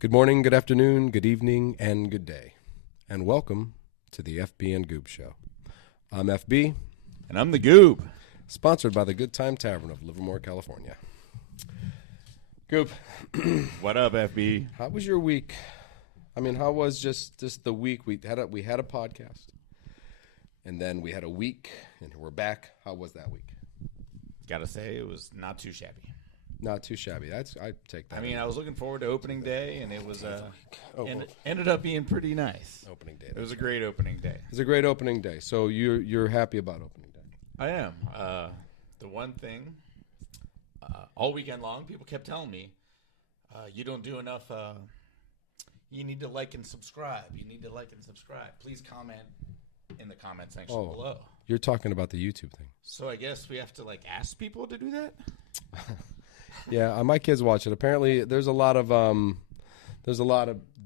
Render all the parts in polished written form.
Good morning, good afternoon, good evening, and good day. And welcome to the FB and Goob Show. I'm FB. And I'm the Goob. Sponsored by the Good Time Tavern of Livermore, California. Goob. What up, FB? How was your week? I mean, how was just the week? We had a podcast. And then we had a week, and we're back. How was that week? Gotta say, it was not too shabby. Not too shabby. I take that. I mean, I was looking forward to opening day, and it was ended up being pretty nice. Opening day. It was a great opening day. It was a great opening day. So you're happy about opening day? I am. The one thing, all weekend long, people kept telling me, you don't do enough. You need to like and subscribe. You need to like and subscribe. Please comment in the comment section below. You're talking about the YouTube thing. So I guess we have to ask people to do that. Yeah, my kids watch it. Apparently, there's a lot of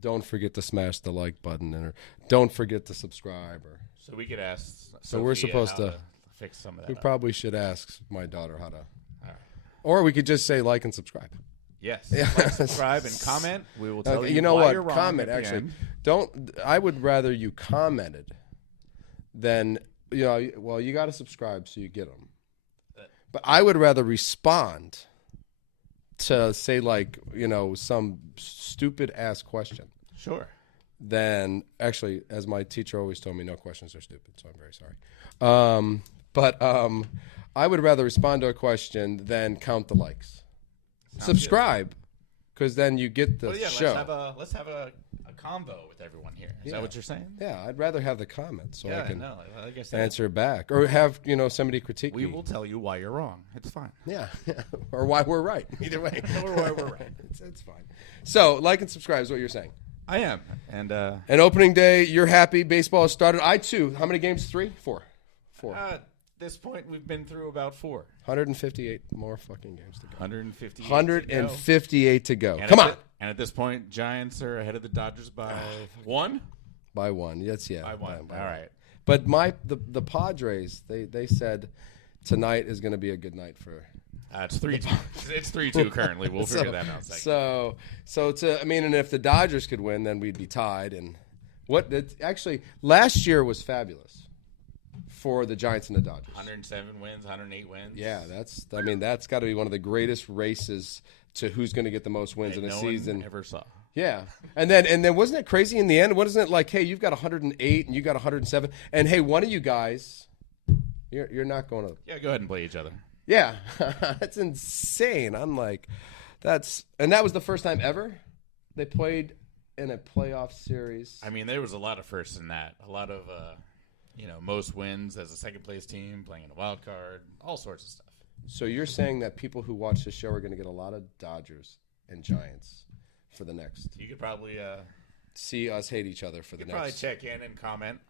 don't forget to smash the like button or don't forget to subscribe. Or so we could ask. So we're supposed to fix some of that. We probably should ask my daughter how to. Right. Or we could just say like and subscribe. Yes. Yeah. Like, subscribe and comment. We will tell you. You know why what? You're wrong comment actually. I would rather you commented than well, you got to subscribe so you get them. But I would rather respond to say some stupid ass question. Sure. Than actually, as my teacher always told me, no questions are stupid. So I'm very sorry. But I would rather respond to a question than count the likes. Subscribe, because then you get the show. Let's have a convo with everyone here. Is that what you're saying? Yeah, I'd rather have the comments so I can like I said, answer back, or have somebody critique me. We will tell you why you're wrong. It's fine. Yeah, or why we're right. Either way, or why we're right. It's fine. So, like and subscribe is what you're saying. I am, and opening day, you're happy. Baseball has started. I too. How many games? 3, 4. At this point, we've been through about 4. 158 more fucking games to go. 158 to go. And Come on. And at this point, Giants are ahead of the Dodgers by 1? By 1. Yes, yeah. By 1. All right. But the Padres, they said tonight is going to be a good night for. It's 3-2. It's 3-2 currently. We'll figure that out. And if the Dodgers could win, then we'd be tied. And actually last year was fabulous for the Giants and the Dodgers. 107 wins, 108 wins. Yeah, that's got to be one of the greatest races to who's going to get the most wins in a season. One ever saw. Yeah, and then wasn't it crazy in the end? Wasn't it like, hey, you've got 108 and you got 107, and hey, one of you guys, you're not going to. Yeah, go ahead and play each other. Yeah, that's insane. I'm like, that was the first time ever they played in a playoff series. I mean, there was a lot of firsts in that. A lot of most wins as a second place team, playing in a wild card, all sorts of stuff. So you're saying that people who watch this show are going to get a lot of Dodgers and Giants for the next. You could probably see us hate each other for the next. Probably check in and comment.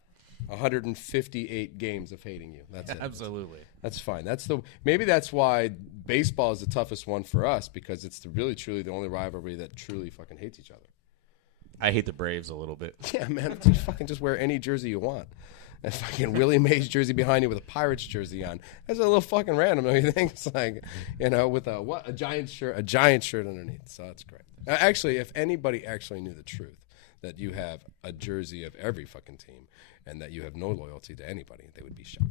158 games of hating you. That's it. Absolutely. That's fine. Maybe that's why baseball is the toughest one for us, because it's really truly the only rivalry that truly fucking hates each other. I hate the Braves a little bit. Yeah, man. You fucking just wear any jersey you want. And fucking Willie Mays jersey behind you with a Pirates jersey on. That's a little fucking random, don't you think? It's like, with a giant shirt underneath. So that's great. Actually, if anybody actually knew the truth, that you have a jersey of every fucking team and that you have no loyalty to anybody, they would be shocked.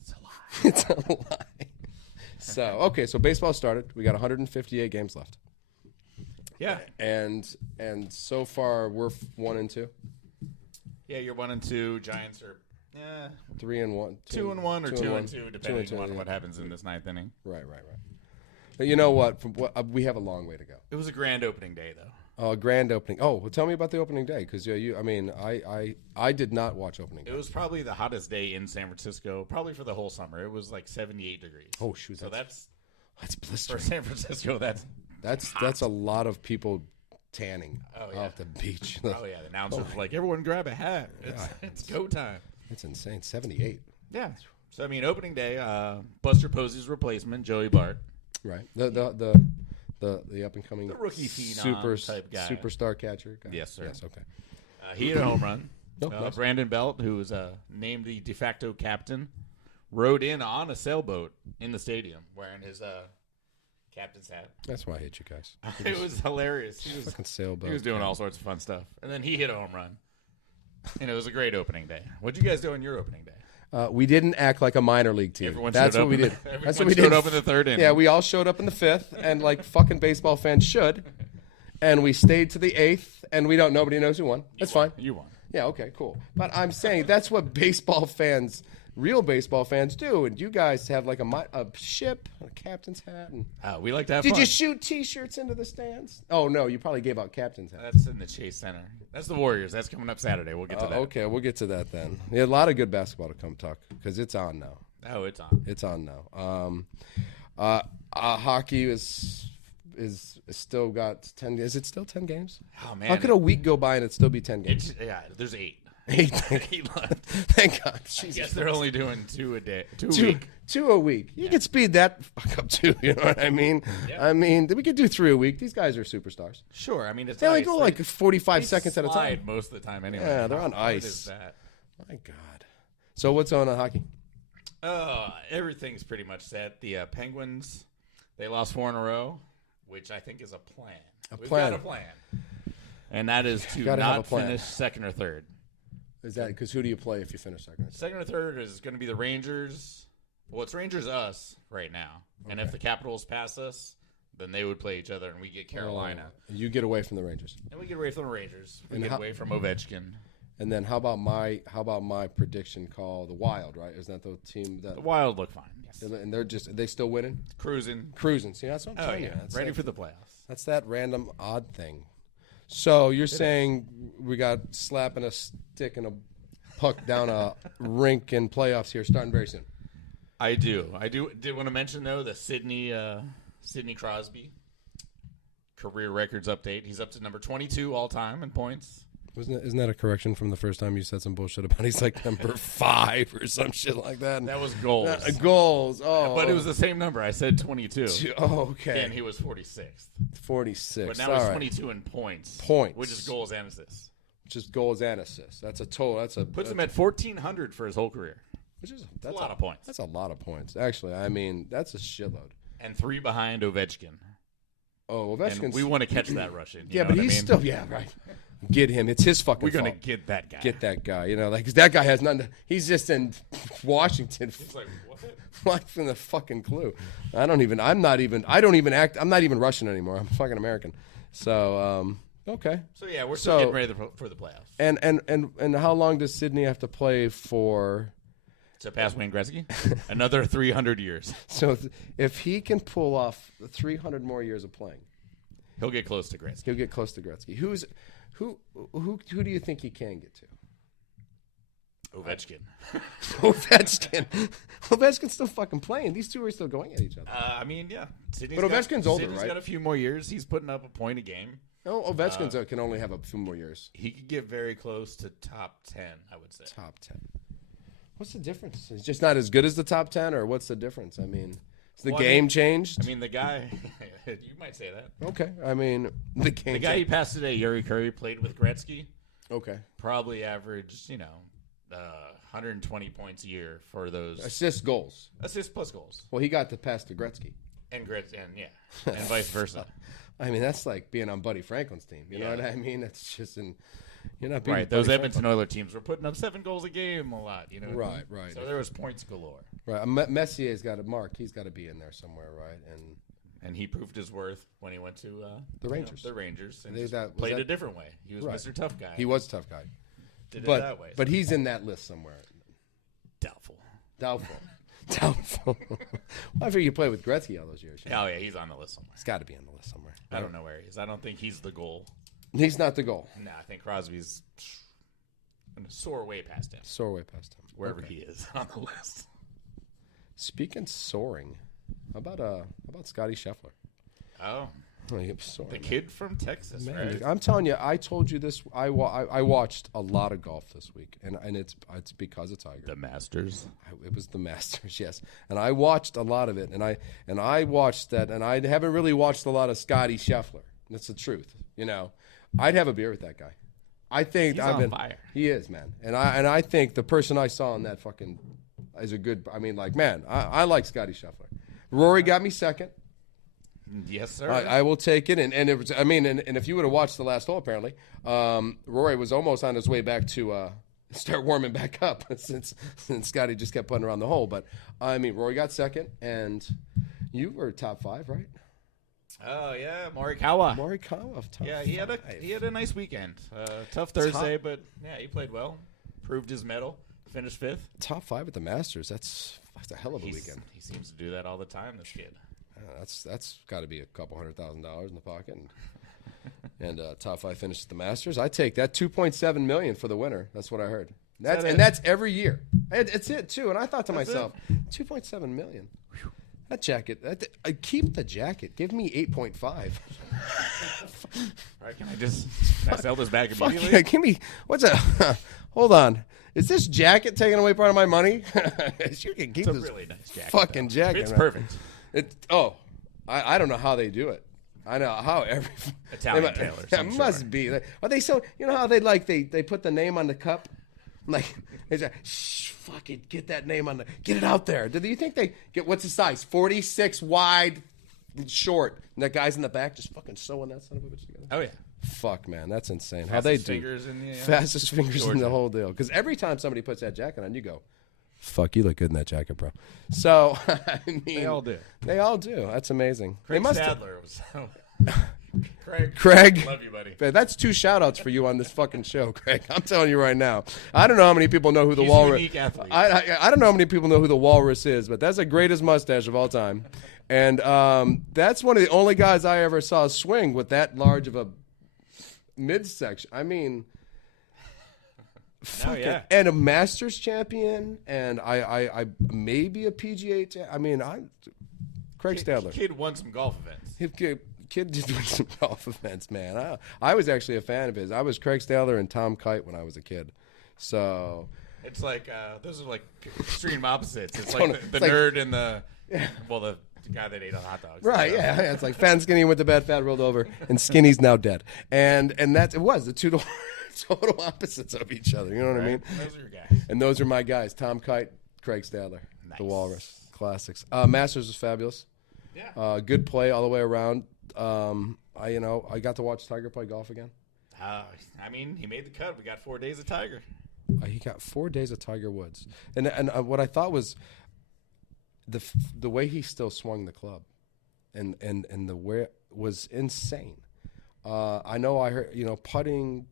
It's a lie. It's a lie. So baseball started. We got 158 games left. Yeah. And so far we're 1-2. Yeah, you're 1-2. Giants are 3-1, 2-1 or 2-2, depending on what happens in this ninth inning. Right. But you know what? We have a long way to go. It was a grand opening day, though. Oh, grand opening. Oh, well, tell me about the opening day, because I did not watch opening day. It was probably the hottest day in San Francisco, probably for the whole summer. It was like 78 degrees. Oh shoot! So that's blistering. For San Francisco. That's a lot of people tanning off the beach. The announcers were like, everyone grab a hat. It's go time. It's insane. 78. Yeah. So opening day, Buster Posey's replacement, Joey Bart. Right. The up and coming, the rookie phenom type guy, superstar catcher guy. Yes, sir. Yes, okay. He had a home run. Nice. Brandon Belt, who was named the de facto captain, rode in on a sailboat in the stadium wearing his captain's hat. That's why I hate you guys. It was hilarious. He was Fucking sailboat. He was doing all sorts of fun stuff, and then he hit a home run. And it was a great opening day. What'd you guys do on your opening day? We didn't act like a minor league team. Everyone That's showed what up we in did. the- That's what we everyone did. showed up in the third inning. Yeah, we all showed up in the fifth, and like fucking baseball fans should. And we stayed to the eighth, and nobody knows who won. That's fine. You won. Yeah, okay, cool. But I'm saying that's what baseball fans, real baseball fans, do. And you guys have like a ship, a captain's hat, and We like to have did fun. you shoot T-shirts into the stands? Oh no, you probably gave out captain's hats. That's in the Chase Center. That's the Warriors. That's coming up Saturday. We'll get to that. Okay, we'll get to that then. Yeah, a lot of good basketball to come talk because it's on now. Oh, it's on. It's on now. Hockey is still got 10. Is it still 10 games? Oh man, How could a week go by and it still be 10 games? There's 8. 8. 8 left. Thank God. I Jesus. guess they're only doing 2 a day. 2 a Two, week. 2 a week. You could speed that fuck up too. You know what I mean? Yeah. I mean, we could do 3 a week. These guys are superstars. Sure. I mean, it's They only ice. go like 45 seconds at a slide time. most of the time anyway. Yeah, they're on What ice. is that? My God. So what's on hockey? Everything's pretty much set. The Penguins, they lost 4 in a row, which I think is a plan. We've plan. got a plan. And that is to Gotta have a not plan. finish second or third. Is that because who do you play if you finish second? Second or third is going to be the Rangers. Well, it's Rangers us right now. And if the Capitals pass us, then they would play each other, and we get Carolina. You get away from the Rangers. And we get away from the Rangers. We And get how- away from Ovechkin. And then how about my prediction call, the Wild, right? Isn't that the team that The Wild look fine. Yes. and are they still winning? Cruising. Cruising. See, that's what I'm Oh, telling yeah. you. That's Ready like- for the playoffs. That's that random odd thing. So you're saying we got slapping a stick and a puck down a rink in playoffs here starting very soon. I do. Did want to mention, though, the Sidney Crosby career records update. He's up to number 22 all time in points. Isn't that a correction from the first time you said some bullshit about he's like number 5 or some shit like that? That was goals. Goals. Oh, But it was the same number. I said 22. Oh, okay. And he was 46th. 46. But now All he's right. 22 in points. Points. Which is goals and assists. Which is goals and assists. That's a total. Puts him at 1,400 for his whole career. That's a lot of points. That's a lot of points. Actually, I mean, that's a shitload. And 3 behind Ovechkin. Oh, And Ovechkin's. we want to catch that Russian. You yeah, know but what he's I mean? still. Yeah, right. Get him. It's his fucking We're going to fault. get that guy. Get that guy. You know, like 'cause that guy has nothing. He's just in Washington. It's like, what? What's from the fucking clue? I'm not even Russian anymore. I'm fucking American. So, okay. So, yeah, we're still getting ready for the playoffs. And how long does Sydney have to play for? To pass Wayne Gretzky? Another 300 years. So if he can pull off 300 more years of playing, He'll get close to Gretzky. he'll get close to Gretzky. Who do you think he can get to? Ovechkin. Ovechkin's still fucking playing. These two are still going at each other. I mean, yeah. But Ovechkin's older, Sidney's right? got a few more years. He's putting up a point a game. No, Ovechkin's can only have a few more years. He could get very close to top 10, I would say. Top 10. What's the difference? He's just not as good as the top 10, or what's the difference? I mean, has the game changed? I mean, the guy, you might say that. Okay. I mean, the game The guy he changed. passed today, Yuri Curry, played with Gretzky. Okay. Probably averaged, 120 points a year for those Assists, goals. assists plus goals. Well, he got the pass to Gretzky. And and vice versa. I mean, that's like being on Buddy Franklin's team. You know Yeah. what I mean? It's just you're not being Right, those Edmonton Oilers teams were putting up 7 goals a game a lot. You know what I mean? Right. So there was points galore. Right. Messier's got a mark. He's got to be in there somewhere, right? And he proved his worth when he went to The Rangers. The Rangers, and They- just that- was played that- a different way. He was Right. Mr. Tough Guy. He was a tough guy. Did it that way. But he's in that list somewhere. Doubtful. Doubtful. Well, I figure you played with Gretzky all those years. Oh yeah, he's on the list somewhere. He's got to be on the list somewhere. I don't know where he is. I don't think he's the goal. He's not the goal. No, I think Crosby's in a sore way past him, Soar way past him. wherever Okay. he is on the list. Speaking soaring, how about Scottie Scheffler? Oh, Oh, he was soaring, the man. kid from Texas, Man, right? I'm telling you, I told you this. I watched a lot of golf this week, and it's because of Tiger. The Masters. It was the Masters, yes, and I watched a lot of it, and I watched that, and I haven't really watched a lot of Scottie Scheffler. That's the truth, I'd have a beer with that guy. I think He's I've on been. fire. He is, man, and I think the person I saw in that fucking is a good. I mean, like, man, I like Scottie Scheffler. Rory got me second. Yes, sir. I will take it. And it was, I mean, and if you would have watched the last hole, apparently, Rory was almost on his way back to start warming back up since Scottie just kept putting around the hole. But, I mean, Rory got second, and you were top 5, right? Oh, yeah, Morikawa. Morikawa, top Yeah, he had a nice weekend. Tough Thursday, but, yeah, he played well. Proved his mettle. Finished 5th. Top 5 at the Masters. That's a hell of a weekend. He seems to do that all the time, this kid. That's got to be a couple $100,000 in the pocket, and top 5 finish at the Masters. I take that. $2.7 million for the winner. That's what I heard. That's every year. It's it too. And I thought to myself, $2.7 million. That jacket. I keep the jacket. Give me 8.5. All right, can I sell this back immediately? Yeah, give me what's that? Hold on. Is this jacket taking away part of my money? You can keep It's a this really nice jacket. fucking jacket. It's man. perfect. I don't know how they do it. I know how every Italian tailors. That must be. Are they so? You know how they put the name on the cup, like it's like, shh, fuck it, get that name on get it out there. Do you think they get what's the size? 46 wide, short. And that guy's in the back just fucking sewing that son of a bitch together. Oh yeah. Fuck, man, that's insane. Fastest how they do fingers in the, fastest fingers Georgia. in the whole deal. Because every time somebody puts that jacket on, you go, fuck, you look good in that jacket, bro. So, I mean, They all do. They all do. That's amazing. Craig they must Stadler was. Craig, love you, buddy. That's 2 shout-outs for you on this fucking show, Craig. I'm telling you right now. I don't know how many people know who the He's Walrus. a unique athlete. I don't know how many people know who the Walrus is, but that's the greatest mustache of all time, and that's one of the only guys I ever saw swing with that large of a midsection. I mean. And a Masters champion, and I maybe a PGA. I mean, Craig Stadler. Kid won some golf events. Kid did win some golf events, man. I was actually a fan of his. I was Craig Stadler and Tom Kite when I was a kid. So it's like those are like extreme opposites. It's like the nerd and the guy that ate hot dogs. Right? So. Yeah. It's like Fat and Skinny went to bed, Fat rolled over, and Skinny's now dead. And it was the two total opposites of each other. You know what I mean? Those are your guys. And those are my guys: Tom Kite, Craig Stadler, nice. The Walrus Classics. Masters was fabulous. Yeah. Good play all the way around. I got to watch Tiger play golf again. I mean, he made the cut. We got 4 days of Tiger. He got 4 days of Tiger Woods, and what I thought was the way he still swung the club, and the way was insane. I know I heard putting.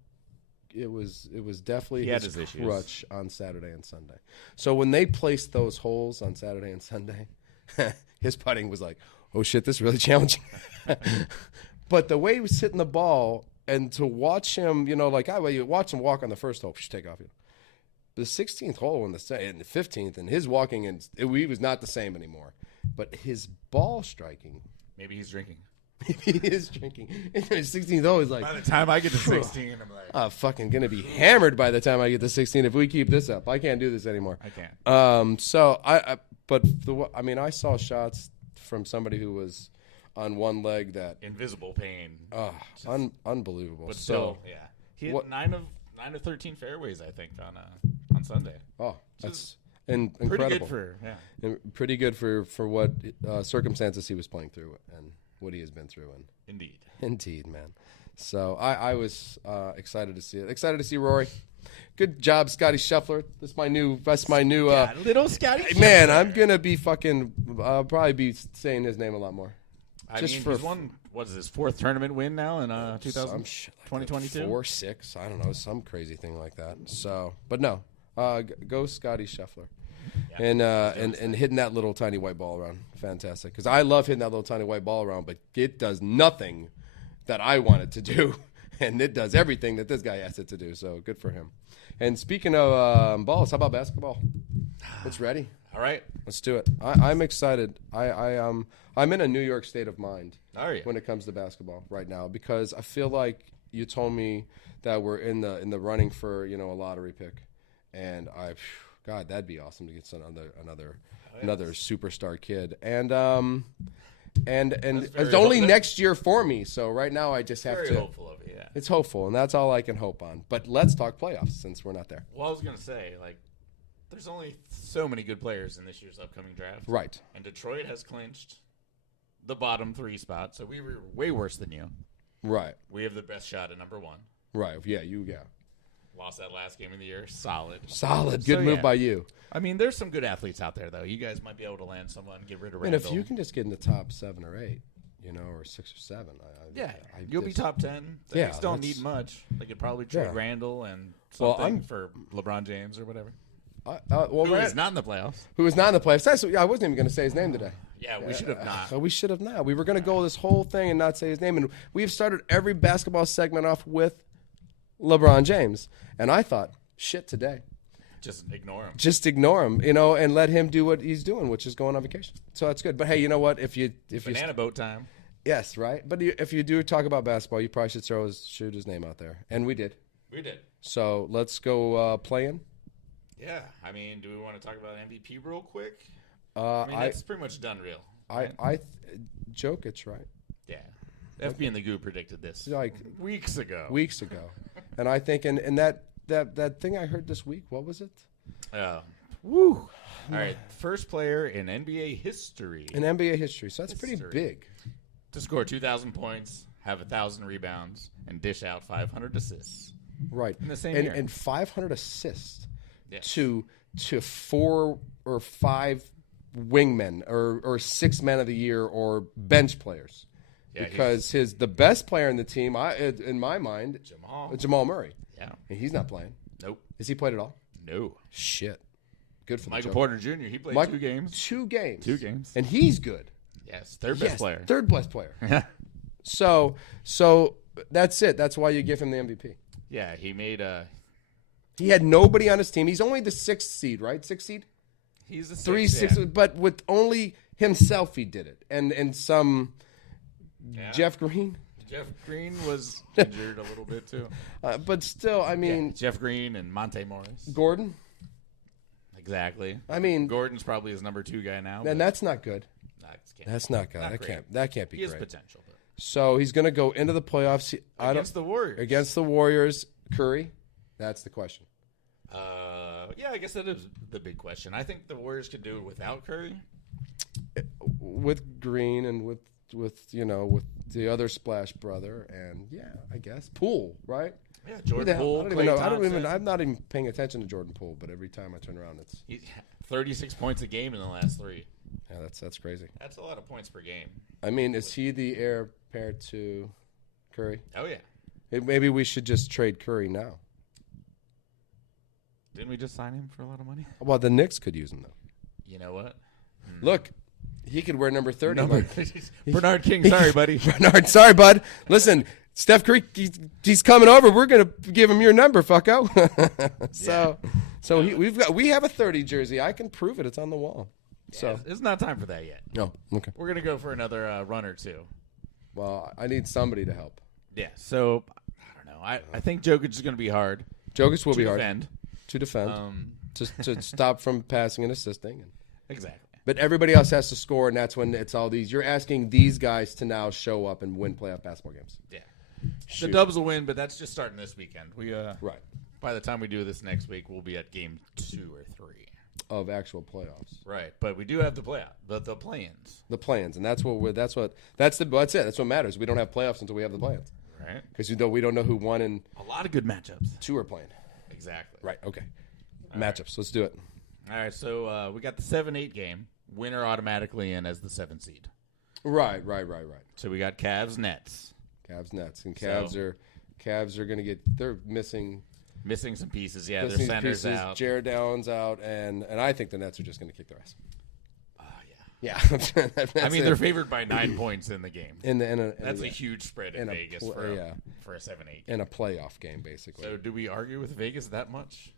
It was definitely his crutch on Saturday and Sunday. So when they placed those holes on Saturday and Sunday, his putting was like, oh shit, this is really challenging. But the way he was hitting the ball, and to watch him, you watch him walk on the first hole, take off. The 16th hole and the 15th, and his walking, and he was not the same anymore. But his ball striking. Maybe he's drinking. He is drinking. And his 16th hole is like. By the time I get to 16, I'm like. I'm fucking going to be hammered by the time I get to 16 if we keep this up. I can't do this anymore. I can't. I saw shots from somebody who was on one leg that. Invisible pain. Unbelievable. But still, yeah. He had 9 of 13 fairways, I think, on Sunday. Oh, that's incredible. Pretty good for what circumstances he was playing through and what he has been through. And Indeed, man. So I was excited to see it. Excited to see Rory. Good job, Scottie Scheffler. That's my new. Little Scottie. Man, I'm gonna be fucking. I'll probably be saying his name a lot more. He's won. What is his 4th tournament win now in 2022? 4, 6. I don't know, some crazy thing like that. So, but no, go Scottie Scheffler. Yeah, and hitting that little tiny white ball around, fantastic. Because I love hitting that little tiny white ball around, but it does nothing that I want it to do, and it does everything that this guy asked it to do. So good for him. And speaking of balls, how about basketball? It's ready. All right, let's do it. I'm excited. I'm in a New York state of mind when it comes to basketball right now, because I feel like you told me that we're in the running for a lottery pick, and God, that'd be awesome to get another superstar kid, and it's only next year for me. So right now I just have to. Very hopeful of it, yeah. It's hopeful, and that's all I can hope on. But let's talk playoffs since we're not there. Well, I was gonna say, there's only so many good players in this year's upcoming draft, right? And Detroit has clinched the bottom 3 spot, so we were way worse than you. Right. We have the best shot at number 1. Right. Yeah. Lost that last game of the year. Solid. Good move by you. I mean, there's some good athletes out there, though. You guys might be able to land someone, get rid of And Randall. if you can just get in the top 7 or 8, or 6 or 7. You'll be top 10. The Knicks don't need much. They could probably trade Randall and something for LeBron James or whatever. Who is not in the playoffs. Who is not in the playoffs. I wasn't even going to say his name today. Yeah, we should have not. We should have not. We were going to go this whole thing and not say his name. And we've started every basketball segment off with LeBron James. And I thought, shit, today. Just ignore him. Just ignore him, and let him do what he's doing, which is going on vacation. So that's good. But hey, you know what? If Banana boat time. Yes, right. But if you do talk about basketball, you probably should shoot his name out there, and we did. So let's go playing. Yeah, I mean, do we want to talk about MVP real quick? That's pretty much done real. Right? Jokic, right? Yeah. FB and the Goob predicted this like weeks ago. And I think, and that thing I heard this week, what was it? Woo. All right, first player in NBA history. So that's pretty big. To score 2,000 points, have 1,000 rebounds, and dish out 500 assists. Right. In the same year. And 500 assists yes. to 4 or 5 wingmen or 6 men of the year or bench players. Yeah, because the best player in the team, in my mind, Jamal Murray. Yeah. And he's not playing. Nope. Has he played at all? No. Shit. Good for Michael Porter Jr. He played 2 games. 2 games. 2 games. And he's good. Yes, third best player. Third best player. So that's it. That's why you give him the MVP. Yeah, he made He had nobody on his team. He's only the 6th seed, right? 6th seed? He's the 6th, yeah. But with only himself he did it. And some Jeff Green. Jeff Green was injured a little bit too. But still, I mean, Jeff Green and Monte Morris. Gordon? Exactly. I mean, Gordon's probably his number 2 guy now. And that's not good. That's not good. That can't be great. He has potential. But. So he's going to go into the playoffs against the Warriors. Against the Warriors, Curry. That's the question. Yeah, I guess that is the big question. I think the Warriors could do it without Curry. With Green and with with the other Splash brother, and I guess Poole, right? Yeah, Jordan Poole. I'm not even paying attention to Jordan Poole, but every time I turn around, he's 36 points a game in the last 3. Yeah, that's crazy. That's a lot of points per game. I mean, is he the heir apparent to Curry? Oh yeah. Maybe we should just trade Curry now. Didn't we just sign him for a lot of money? Well, the Knicks could use him though. You know what? Look, he could wear number 30. Bernard King, sorry, buddy. Bernard, sorry, bud. Listen, Steph Curry, he's coming over. We're gonna give him your number, fucko. We have a 30 jersey. I can prove it. It's on the wall. So it's not time for that yet. No, okay. We're gonna go for another run or two. Well, I need somebody to help. Yeah. So I don't know. I think Jokic is gonna be hard. Jokic will be hard to defend. To stop from passing and assisting. Exactly. But everybody else has to score, and that's when it's all these. You're asking these guys to now show up and win playoff basketball games. Yeah. Shoot. The Dubs will win, but that's just starting this weekend. We right. By the time we do this next week, we'll be at game 2 or 3 of actual playoffs. Right, but we do have the play-ins. The play-ins. The play-ins, and that's it. That's what matters. We don't have playoffs until we have the play-ins. Right. Because we don't know who won, and a lot of good matchups. 2 are playing. Exactly. Right. Okay. All matchups. Right. Let's do it. All right. So we got the 7-8 game. Winner automatically in as the 7th seed. Right. So we got Cavs Nets. Cavs Nets, and Cavs are going to get. They're missing some pieces. Yeah, their center's out. Jared Allen's out, and I think the Nets are just going to kick their ass. Yeah. I mean, they're favored by 9 points in the game. That's a huge spread in Vegas for a 7-8 game. In a playoff game, basically. So, do we argue with Vegas that much?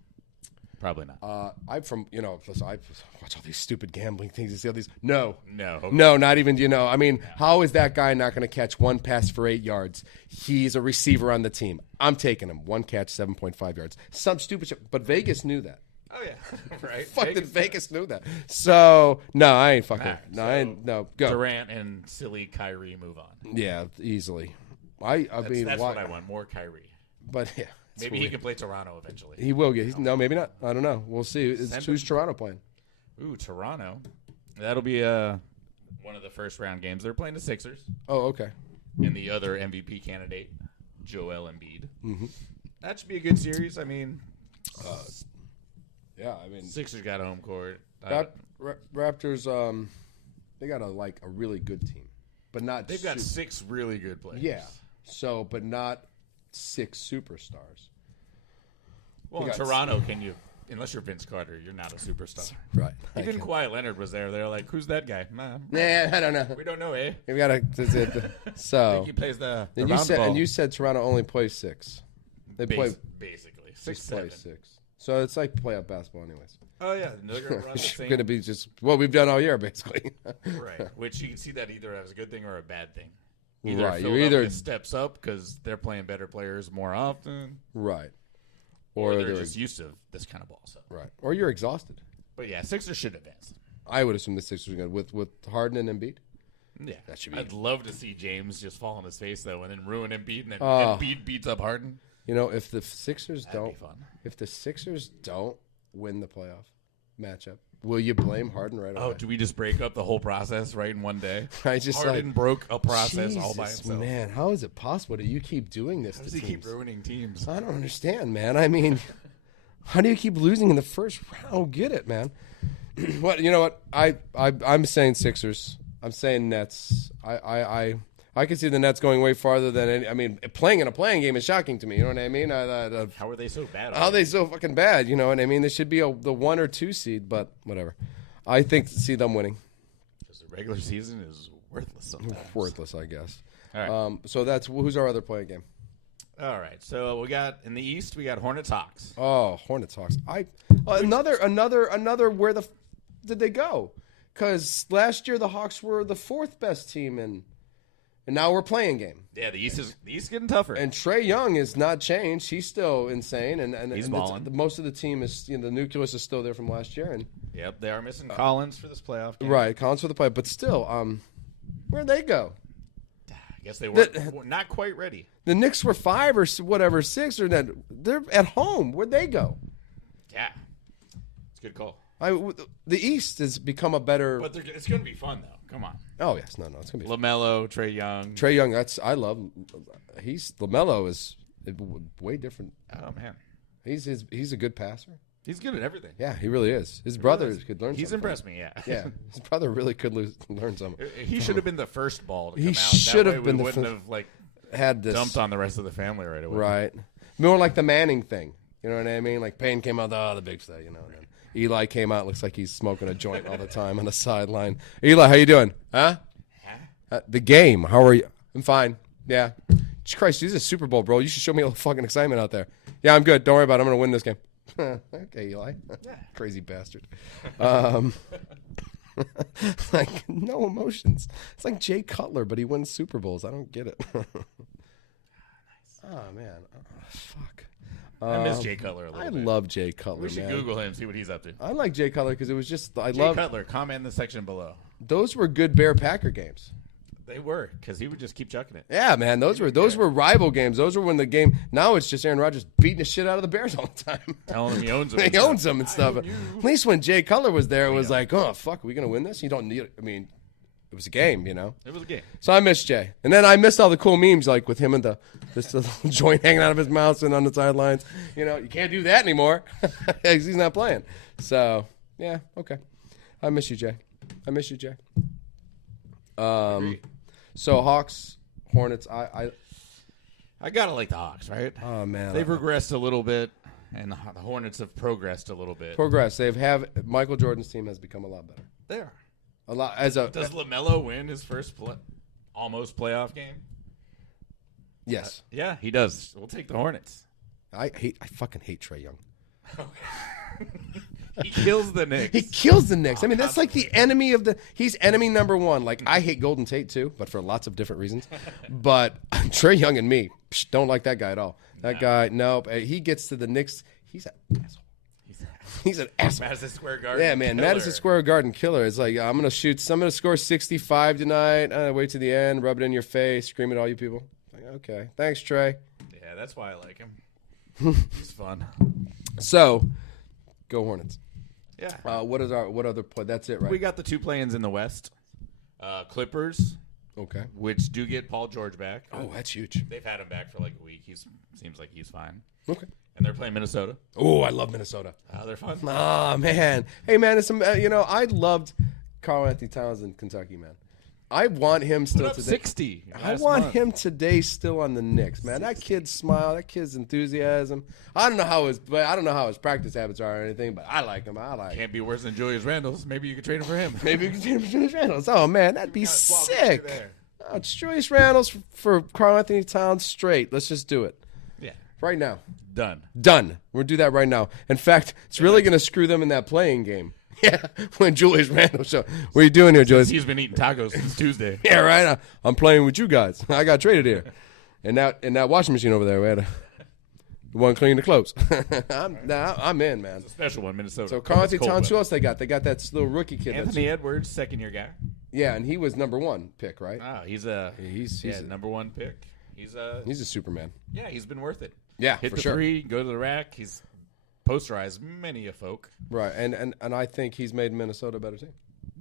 Probably not. I watch all these stupid gambling things. You see all these. No, okay. Not even. I mean, how is that guy not going to catch one pass for 8 yards? He's a receiver on the team. I'm taking him. 1 catch, 7.5 yards. Some stupid shit. But Vegas knew that. Oh yeah, right. Vegas knew that. So no, I ain't fucking. No, go. Durant and silly Kyrie move on. Yeah, easily. That's what I want. More Kyrie. But yeah. Maybe he can play Toronto eventually. He will get. No, maybe not. I don't know. We'll see. Who's Toronto playing? Ooh, Toronto. That'll be one of the first round games. They're playing the Sixers. Oh, okay. And the other MVP candidate, Joel Embiid. Mm-hmm. That should be a good series. I mean, yeah, I mean, Sixers got home court. Raptors, they got a really good team, but not. They've got 6 really good players. Yeah. So, but not 6 superstars. Well, in Toronto, unless you're Vince Carter, you're not a superstar. Right. Even Kawhi Leonard was there. They're like, who's that guy? Nah, I don't know. we don't know, eh? We gotta. So. I think he plays the And you said Toronto only plays 6. They play basically 6, just 7. play 6. So it's like playoff basketball, anyways. Oh yeah, they're gonna run the It's same. going to be just what we've done all year, basically. Right, which you can see that either as a good thing or a bad thing. Either Right, Philadelphia steps up because they're playing better players more often, right, or they're just used to this kind of ball. So. Right, or you're exhausted. But yeah, Sixers should advance. I would assume the Sixers are good with Harden and Embiid. Yeah, that should be. I'd love to see James just fall on his face though, and then ruin Embiid, and then Embiid beats up Harden. You know, if the Sixers That'd be fun. if the Sixers don't win the playoff matchup, will you blame Harden right away? Oh, do we just break up the whole process right in one day? I just Harden broke a process all by Jesus, himself. Man, how is it possible that you keep doing this? How does to he keep teams? ruining teams? I don't understand, man. I mean, how do you keep losing in the first round? Get it, man. What you know? What I'm saying Sixers. I'm saying Nets. I can see the Nets going way farther than any. I mean, playing in a playing game is shocking to me. You know what I mean? How are they so bad? How are they so fucking bad? You know what I mean? They should be the 1 or 2 seed, but whatever. I think see them winning. Because the regular season is worthless sometimes. Worthless, I guess. All right. So that's who's our other playing game? All right. So we got in the East, we got Hornets Hawks. Oh, Hornets Hawks. Another. Where did they go? Because last year the Hawks were the 4th best team and now we're playing game. Yeah, the East getting tougher. And Trae Young is not changed. He's still insane. And he's balling. Most of the team is, the nucleus is still there from last year. And yep, they are missing Collins for this playoff game. Right, Collins for the play. But still, where'd they go? I guess they were not quite ready. The Knicks were 5 or whatever, 6 or that. They're at home. Where'd they go? Yeah, it's a good call. The East has become a better. But it's going to be fun though. Come on. Oh yes, no, it's gonna be LaMelo, Trae Young. Trae Young, I love. LaMelo is way different. Oh man, he's a good passer. He's good at everything. Yeah, he really is. His brother could learn. He's impressed me. Yeah, yeah. His brother really could learn something. He should have been the first ball to come he out. Should have been we the wouldn't first. have Had this dumped on the rest of the family right away. Right, more like the Manning thing. You know what I mean? Like Payne came out, the big stuff. You know. And then Eli came out, looks like he's smoking a joint all the time on the sideline. Eli, how you doing? Huh? The game. How are you? I'm fine. Yeah. Christ, this is a Super Bowl, bro. You should show me a little fucking excitement out there. Yeah, I'm good. Don't worry about it. I'm going to win this game. Okay, Eli. Crazy bastard. Like, no emotions. It's like Jay Cutler, but he wins Super Bowls. I don't get it. Nice. Oh, man. Oh, fuck. I miss Jay Cutler a little bit. I love Jay Cutler, We should man. Google him, see what he's up to. I like Jay Cutler because it was just, Jay Cutler, comment in the section below. Those were good Bear-Packer games. They were, because he would just keep chucking it. Yeah, man, those were rival games. Those were when the game. Now it's just Aaron Rodgers beating the shit out of the Bears all the time. Telling him he owns them. He owns them and stuff. At least when Jay Cutler was there, it was like, oh fuck, are we gonna win this? You don't need it. I mean, it was a game, you know. It was a game. So I missed Jay, and then I missed all the cool memes like with him and this little joint hanging out of his mouth and on the sidelines. You know, you can't do that anymore. He's not playing. So yeah, okay. I miss you, Jay. I miss you, Jay. Agreed. So Hawks, Hornets. I gotta like the Hawks, right? Oh man, They've regressed a little bit, and the Hornets have progressed a little bit. Michael Jordan's team has become a lot better. They are A lot Does LaMelo win his first almost playoff game? Yes, Yeah, he does. We'll take the Hornets. I fucking hate Trae Young. He kills the Knicks. He kills the Knicks. I mean, that's like the enemy of he's enemy number one. Like, I hate Golden Tate too, but for lots of different reasons. But Trae Young and me don't like that guy at all. That guy, nope. He gets to the Knicks. He's an asshole. He's an asshole. Madison Square Garden. Yeah, man. Killer. Madison Square Garden killer. It's like, I'm going to score 65 tonight. Wait to the end, rub it in your face, scream at all you people. Like, okay. Thanks, Trae. Yeah, that's why I like him. He's fun. So, go Hornets. Yeah. What other play? That's it, right? We got the 2 play-ins in the West. Clippers, Okay. which do get Paul George back. Oh, that's huge. They've had him back for like a week. Seems like he's fine. Okay. And they're playing Minnesota. Oh, I love Minnesota. They're fun. Oh, man. Hey, man, it's some, I loved Karl Anthony Towns in Kentucky, man. I want him still Put up today. 60. I last want month. him today still on the Knicks, man. That kid's smile, that kid's enthusiasm. I don't know how his practice habits are or anything, but I like him. I like him. Can't be worse than Julius Randle's. Maybe you could trade him for him. Maybe we can trade him for Julius Randles. Oh, man, that'd be Kinda swap it sick. there. Oh, it's Julius Randles for Karl Anthony Towns straight. Let's just do it Yeah. right now. Done. Done. We'll do that right now. In fact, it's really going to screw them in that playing game. Yeah, when Julius Randle show. What are you doing here, Julius? He's been eating tacos since Tuesday. Yeah, right. I'm playing with you guys. I got traded here, and that washing machine over there, we had the one clean the clothes. I'm in, man. It's a special one, Minnesota. So Karl Anthony It's cold Towns, who weather. else they got? They got that little rookie kid. Anthony Edwards, second-year guy. Yeah, and he was number 1 pick, right? He's He's number 1 pick. He's a Superman. he's been worth it. Yeah, Hit for the sure. three, go to the rack. He's posterized many a folk. Right, and I think he's made Minnesota a better team.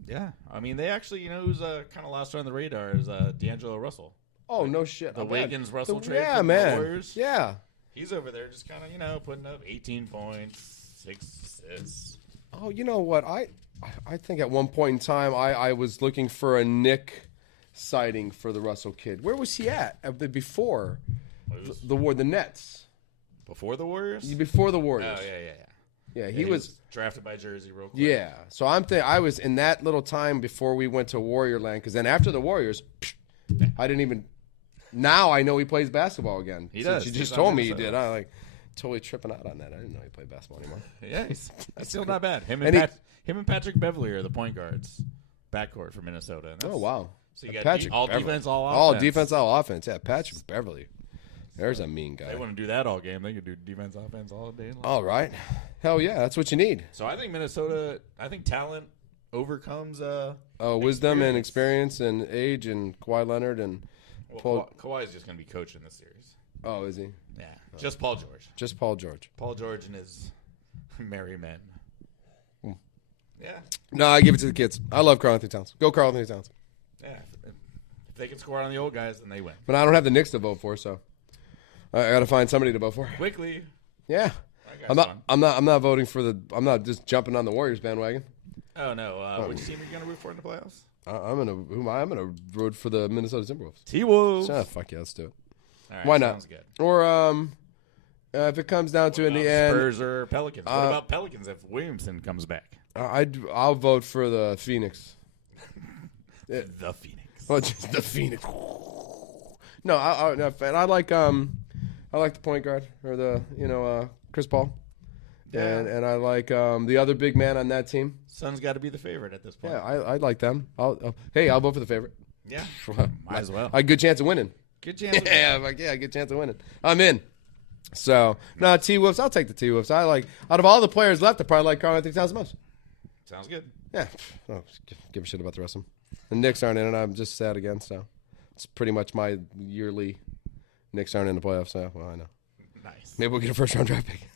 Yeah, I mean they actually, who's kind of lost on the radar is D'Angelo Russell. Oh no shit! The Oh, man. Wiggins Russell trade. Yeah, from man. The Warriors. Yeah. He's over there just kind of putting up 18 points, 6 assists. Oh, you know what? I think at one point in time I was looking for a Nick sighting for the Russell kid. Where was he at before the Nets? Before the Warriors? Before the Warriors. Oh yeah. Yeah, he was drafted by Jersey real quick. Yeah. So I was in that little time before we went to Warrior Land, because then after the Warriors, I didn't even. Now I know he plays basketball again. He Since does. You He's just on told me he Minnesota. did. I totally tripping out on that. I didn't know he played basketball anymore. Yeah, that's still not bad. Him And and Patrick Beverly are the point guards, backcourt for Minnesota. And Oh wow. So you got Patrick all Beverly. defense, all offense. All defense, all offense. Yeah, Patrick Beverly. There's a mean guy. They wouldn't do that all game. They could do defense, offense all day long. All right. Hell yeah, that's what you need. So I think Minnesota. I think talent overcomes Wisdom and experience and age and Kawhi Leonard and Kawhi is just going to be coaching this series. Oh, is he? Yeah, just Paul George. Just Paul George. Paul George and his merry men. Yeah, No, I give it to the kids. I love Karl Anthony Towns. Go Karl Anthony Towns. yeah. If they can score on the old guys, then they win. But I don't have the Knicks to vote for, so I got to find somebody to vote for. Quickly. Yeah. That guy's fun. I'm not voting for I'm not just jumping on the Warriors bandwagon. Oh no! Which team are you going to root for in the playoffs? I'm gonna root for the Minnesota Timberwolves. T-Wolves. Fuck yeah, let's do it. All right, Why not? Sounds good. Or if it comes down to in the end, Spurs or Pelicans. What about Pelicans if Williamson comes back? I'll vote for the Phoenix. The Phoenix. Well, just the Phoenix. No, I like the point guard or the Chris Paul. Yeah. And I like the other big man on that team. Sun's got to be the favorite at this point. Yeah, I like them. I'll vote for the favorite. Yeah. Might as well. A good chance of winning. Good chance. Good chance of winning. I'm in. So no T-Wolves. I'll take the T-Wolves. I like out of all the players left, I probably like Karl Anthony Towns the most. Sounds good. Yeah, give a shit about the rest of them. The Knicks aren't in, and I'm just sad again. So it's pretty much my yearly. Knicks aren't in the playoffs. So well, I know. Nice. Maybe we'll get a first round draft pick.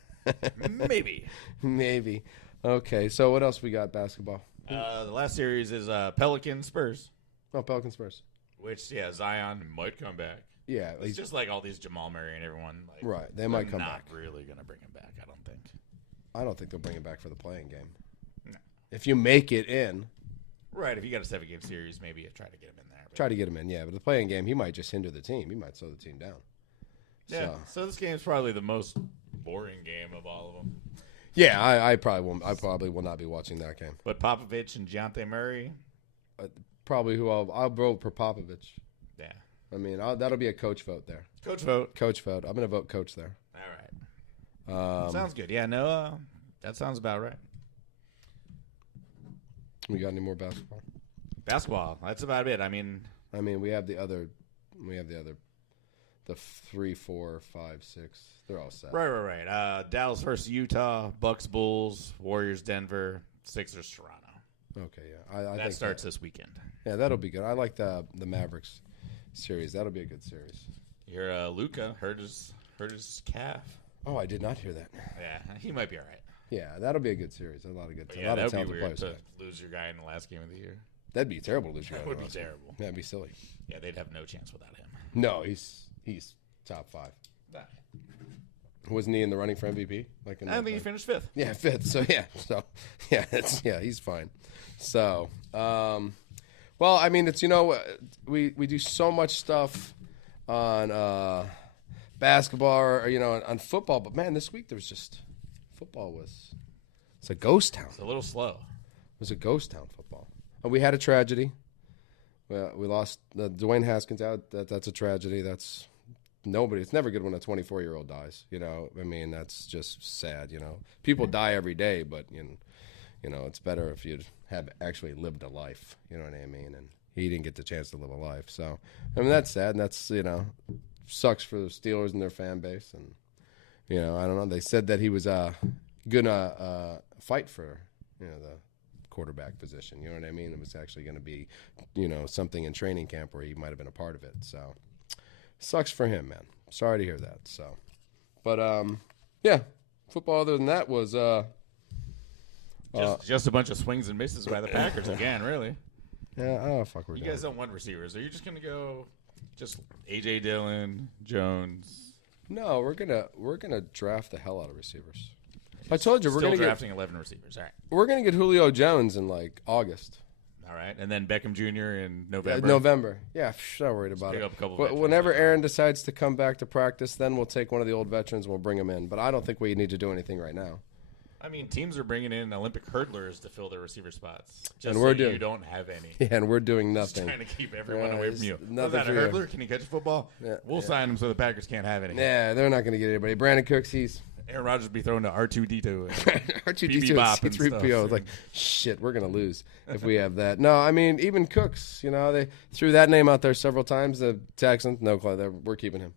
Maybe. Okay. So what else we got basketball? The last series is Pelicans Spurs. Oh, Pelicans Spurs. Which Zion might come back. Yeah, It's just like all these Jamal Murray and everyone. Like, right. They might come back. Not really gonna bring him back. I don't think. I don't think they'll bring him back for the playing game. No. If you make it in, Right. If you got a 7-game series, maybe you try to get him in there. But try to get him in. Yeah, but the playing game, he might just hinder the team. He might slow the team down. yeah. So this game's probably the most boring game of all of them. Yeah, I probably won't. I probably will not be watching that game. But Popovich and Dejounte Murray. Probably who I'll vote for Popovich. Yeah. I mean, that'll be a coach vote there. Coach vote. Coach vote. I'm gonna vote coach there. All right. Sounds good. Yeah. No. That sounds about right. We got any more basketball? Basketball. That's about it. I mean, we have the other, the 3, 4, 5, 6. They're all set. right. Dallas versus Utah, Bucks, Bulls, Warriors, Denver, Sixers, Toronto. Okay, yeah. I That think starts this weekend. Yeah, that'll be good. I like the Mavericks series. That'll be a good series. Your Luka hurt his calf. Oh, I did not hear that. Yeah, he might be all right. Yeah, that'll be a good series. A lot of good. But a yeah, lot that of would be talented weird players. to lose your guy in the last game of the year. That'd be terrible to lose. That would be terrible. That'd be silly. Yeah, they'd have no chance without him. No, he's top 5. Nah. Wasn't he in the running for MVP? Like I think he finished 5th. Yeah, 5th. So he's fine. So, well, I mean, it's we do so much stuff on basketball or on football, but man, this week there was just football it's a ghost town. It's a little slow. It was a ghost town football. And we had a tragedy. We lost Dwayne Haskins out. That's a tragedy. That's nobody. It's never good when a 24-year-old dies. I mean, that's just sad. People die every day, but it's better if you'd have actually lived a life. You know what I mean? And he didn't get the chance to live a life. So I mean, that's sad. And that's sucks for the Steelers and their fan base. And I don't know. They said that he was gonna fight for the quarterback position. You know what I mean? It was actually going to be, something in training camp where he might have been a part of it. So, sucks for him, man. Sorry to hear that. So, but yeah, football. Other than that was just a bunch of swings and misses by the Packers again. Really? Yeah. Oh fuck, you guys don't want receivers. Are you just going to go just AJ Dillon, Jones? No, we're gonna draft the hell out of receivers. I told you we're going to drafting 11 receivers. All right. We're going to get Julio Jones in like August. All right, and then Beckham Jr. in November. November. Yeah, not worried about it. Whenever Aaron decides to come back to practice, then we'll take one of the old veterans and we'll bring him in. But I don't think we need to do anything right now. I mean, teams are bringing in Olympic hurdlers to fill their receiver spots. Just and we're so you don't have any. Yeah, and we're doing nothing. Just trying to keep everyone away from you. Nothing. That a hurdler? Can he catch a football? Yeah, we'll sign him so the Packers can't have any. Yeah, they're not going to get anybody. Brandon Cooks, Aaron Rodgers would be thrown to R2-D2. R2-D2 and C-3PO. It's like, shit, we're going to lose if we have that. No, I mean, even Cooks, they threw that name out there several times. The Texans, no clue. We're keeping him.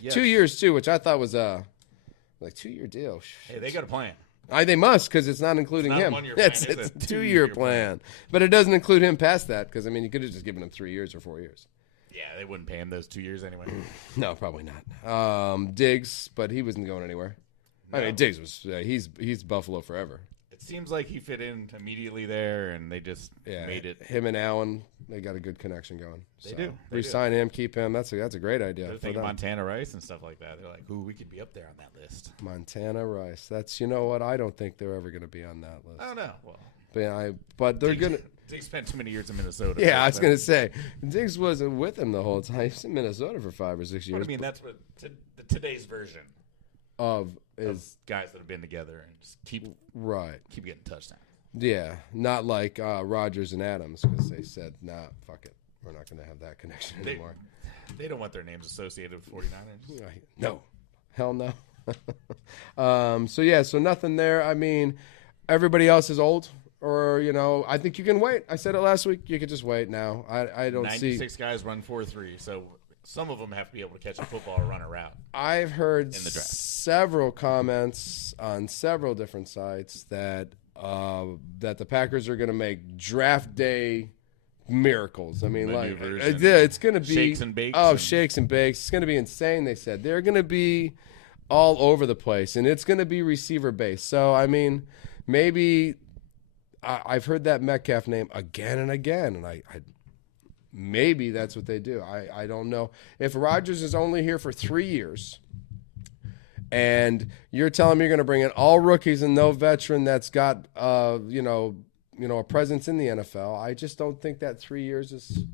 Yes. 2 years, too, which I thought was like 2-year deal. Hey, they got a plan. They must, because it's not including him. It's a 2-year plan. But it doesn't include him past that, because, I mean, you could have just given him 3 years or 4 years. Yeah, they wouldn't pay him those 2 years anyway. No, probably not. Diggs, but he wasn't going anywhere. No. I mean, Diggs was he's Buffalo forever. It seems like he fit in immediately there, and they just made it. Him and Allen, they got a good connection going. They do. Resign him, keep him. That's a great idea. They're thinking Montana Rice and stuff like that. They're like, ooh, we could be up there on that list. Montana Rice. That's what I don't think they're ever going to be on that list. I don't know. Well, but they're gonna. Diggs spent too many years in Minnesota. Yeah, I was going to say Diggs wasn't with him the whole time. He was in Minnesota for 5 or 6 years. But I mean, that's what today's version of guys that have been together and just keep getting touchdowns. Yeah, not like Rodgers and Adams, because they said, nah, fuck it. We're not going to have that connection anymore. They don't want their names associated with 49ers. No. Hell no. So nothing there. I mean, everybody else is old. Or, I think you can wait. I said it last week. You could just wait now. I don't 96 guys run 4.3, so some of them have to be able to catch a football or run a route. I've heard several comments on several different sites that the Packers are going to make draft day miracles. I mean, it's going to be shakes and bakes. Oh, shakes and bakes. It's going to be insane. They said they're going to be all over the place, and it's going to be receiver based. So I mean, maybe I've heard that Metcalf name again and again, and I maybe that's what they do. I don't know. If Rodgers is only here for 3 years, and you're telling me you're going to bring in all rookies and no veteran that's got a presence in the NFL, I just don't think that 3 years is.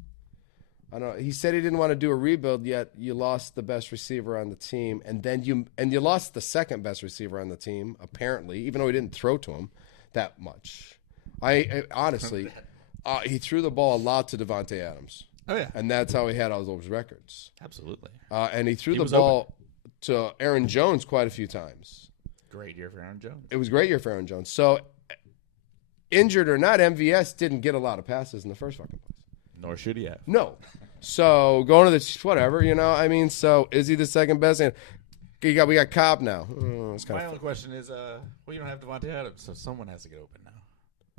I don't know. He said he didn't want to do a rebuild, yet you lost the best receiver on the team, and then you lost the second best receiver on the team, apparently, even though he didn't throw to him that much. I honestly, he threw the ball a lot to Devontae Adams. Oh yeah, and that's how he had all those records. Absolutely. And he threw the ball to Aaron Jones quite a few times. Great year for Aaron Jones. It was a great year for Aaron Jones. So, injured or not, MVS didn't get a lot of passes in the first fucking place. Nor should he have. No. So going to the whatever, I mean, so is he the second best? And we got Cobb now. My only question is, you don't have Devontae Adams, so someone has to get open now.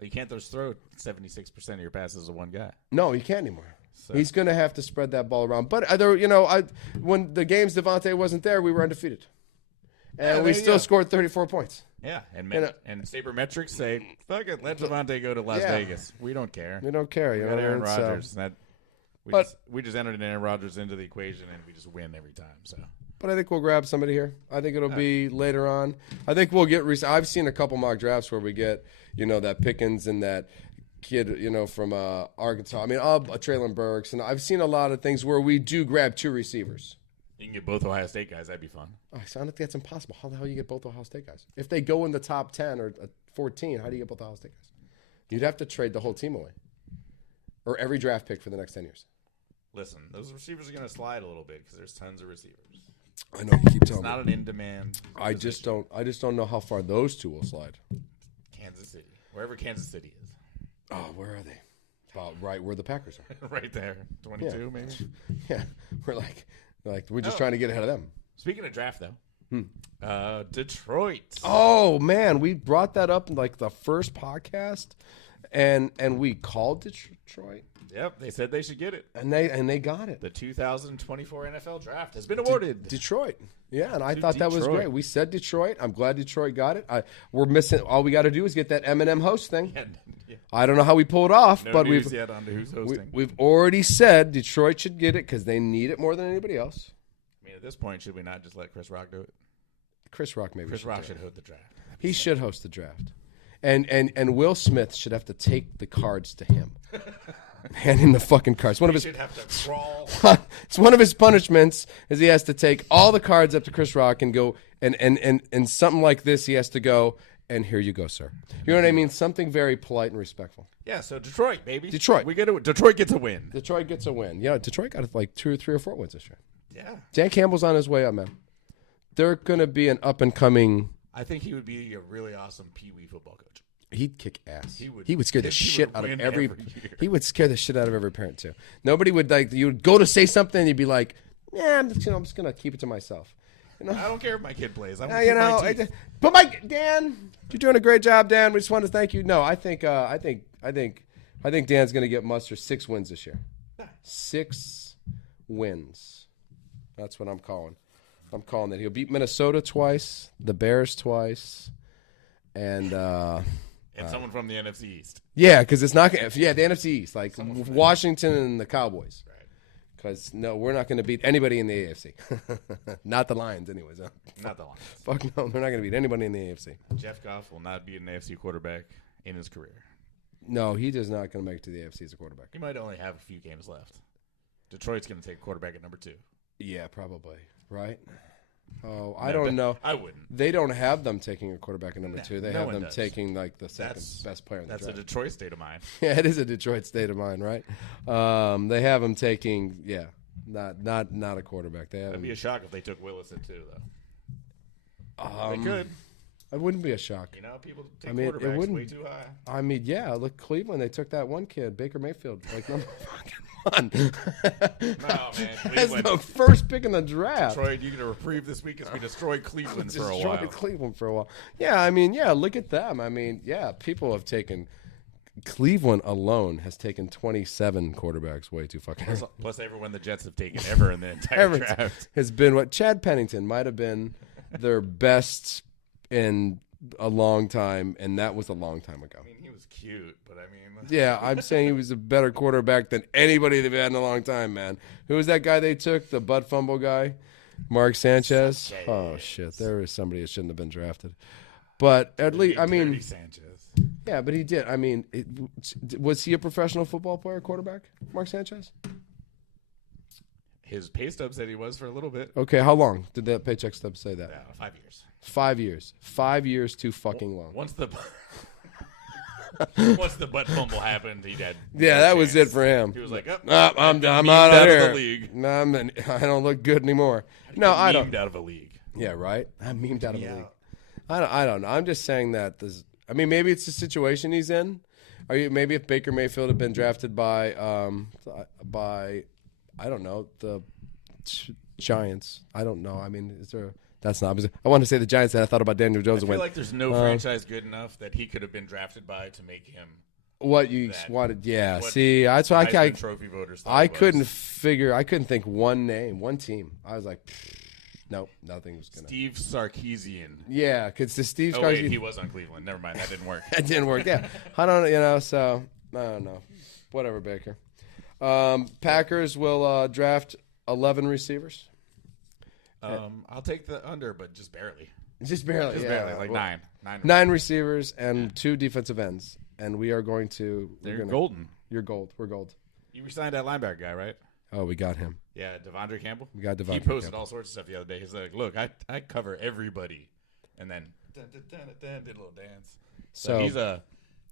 You can't just throw 76% of your passes to one guy. No, he can't anymore. So. He's going to have to spread that ball around. But when the games Devontae wasn't there, we were undefeated. And we still scored 34 points. Yeah, and sabermetrics say, fuck it, let Devontae go to Las Vegas. We don't care. We don't care. You We know got Aaron what I mean? Rodgers. We just entered Aaron Rodgers into the equation, and we just win every time. So, but I think we'll grab somebody here. I think it'll be later on. I think we'll get. I've seen a couple mock drafts where we get, that Pickens and that kid, from Arkansas. I mean, Traylon Burks, and I've seen a lot of things where we do grab 2 receivers. You can get both Ohio State guys. That'd be fun. I don't think that's impossible. How the hell you get both Ohio State guys? If they go in the top 10 or 14, how do you get both Ohio State guys? You'd have to trade the whole team away, or every draft pick for the next 10 years. Listen, those receivers are going to slide a little bit because there's tons of receivers. I know you keep telling me. It's not an in-demand. I just don't know how far those 2 will slide. Kansas City, wherever Kansas City is. Oh, where are they? About right where the Packers are. Right there, 22 maybe. Yeah, we're like we're just trying to get ahead of them. Speaking of draft, though, Detroit. Oh man, we brought that up in the first podcast, and we called Detroit. Yep, they said they should get it, and they got it. The 2024 NFL draft has been awarded. Detroit. Yeah, and I thought that was great. We said Detroit. I'm glad Detroit got it. We're missing. All we got to do is get that Eminem host thing. Yeah. I don't know how we pull it off, but news yet on who's hosting. We've already said Detroit should get it because they need it more than anybody else. I mean, at this point, should we not just let Chris Rock do it? Chris Rock maybe. Chris Rock should host the draft. He should host the draft, and Will Smith should have to take the cards to him. Hand him the fucking cards. Should have to crawl. It's one of his punishments is he has to take all the cards up to Chris Rock and go and something like this he has to go and here you go, sir. You know what I mean? Something very polite and respectful. Yeah. So Detroit, baby. Detroit. Detroit gets a win. Detroit gets a win. Yeah. Detroit got 2 or 3 or 4 wins this year. Yeah. Dan Campbell's on his way up, man. They're gonna be an up and coming. I think he would be a really awesome Pee Wee football coach. He'd kick ass. He would scare the shit out of every. He would scare the shit out of every parent too. Nobody would you would go to say something and you'd be like, "Yeah, I'm just gonna keep it to myself." I don't care if my kid plays. Dan, you're doing a great job, Dan. We just want to thank you. No, I think Dan's gonna get muster 6 wins this year. 6 wins. That's what I'm calling. I'm calling that he'll beat Minnesota twice, the Bears twice, and someone from the NFC East. Yeah, because it's not. Yeah, the NFC East, like Washington and the Cowboys. Right. Because no, we're not going to beat anybody in the AFC. Not the Lions, anyways. Huh? Not the Lions. Fuck no, they're not going to beat anybody in the AFC. Jeff Goff will not be an AFC quarterback in his career. No, he is not going to make it to the AFC as a quarterback. He might only have a few games left. Detroit's going to take quarterback at number 2. Yeah, probably. Right. Oh, I don't know. I wouldn't. They don't have them taking a quarterback at number 2. They have them taking the second best player in the draft. That's a Detroit state of mind. Yeah, it is a Detroit state of mind, right? They have them taking, not a quarterback. That'd be a shock if they took Willis at 2, though. They could. It wouldn't be a shock. People take quarterbacks way too high. I mean, yeah. Look, Cleveland. They took that one kid, Baker Mayfield, number fucking 1. No, man. That's the first pick in the draft. Detroit, you get a reprieve this week as we destroyed Cleveland for a while. Destroyed Cleveland for a while. Yeah, I mean, look at them. I mean, people have taken. Cleveland alone has taken 27 quarterbacks way too fucking. Plus everyone the Jets have taken ever in the entire draft has been what Chad Pennington might have been their best in a long time, and that was a long time ago. I mean, he was cute, but I mean... Yeah, I'm saying he was a better quarterback than anybody they've had in a long time, man. Who was that guy they took, the butt fumble guy? Mark Sanchez? Oh, shit. There was somebody that shouldn't have been drafted. But at least, I mean... Sanchez. Yeah, but he did. I mean, was he a professional football player, quarterback, Mark Sanchez? His pay stub said he was for a little bit. Okay, how long did that paycheck stub say that? 5 years. 5 years. 5 years too fucking long. Once the butt fumble happened, he had that was it for him. He was like, I'm out of here. The league. No, I don't look good anymore. No, I don't. Memed out of a league. Yeah, right. I'm memed out of a league. I don't know. I'm just saying that this. I mean, maybe it's the situation he's in. Maybe if Baker Mayfield had been drafted by I don't know, the Giants. I don't know. I mean, is there? That's not. I want to say the Giants. And I thought about Daniel Jones. I feel like there's no franchise good enough that he could have been drafted by to make him what you wanted. Yeah. See, that's why trophy voters. I couldn't figure. I couldn't think one name, one team. I was like, Nope, nothing was gonna. Steve Sarkisian. Yeah, because the Steve. Oh wait, he was on Cleveland. Never mind, that didn't work. That didn't work. Yeah, I don't. So I don't know. Whatever, Baker. Packers will draft 11 receivers. I'll take the under, but just barely. Just barely. Just yeah. barely, like Well, 9. 9 receivers and 2 defensive ends, and we are going to. They're golden. You're gold. We're gold. You resigned that linebacker guy, right? Oh, we got him. Yeah, Devondre Campbell. We got Devondre He posted Campbell. all sorts of stuff the other day. He's like, "Look, I cover everybody," and then did a little dance. So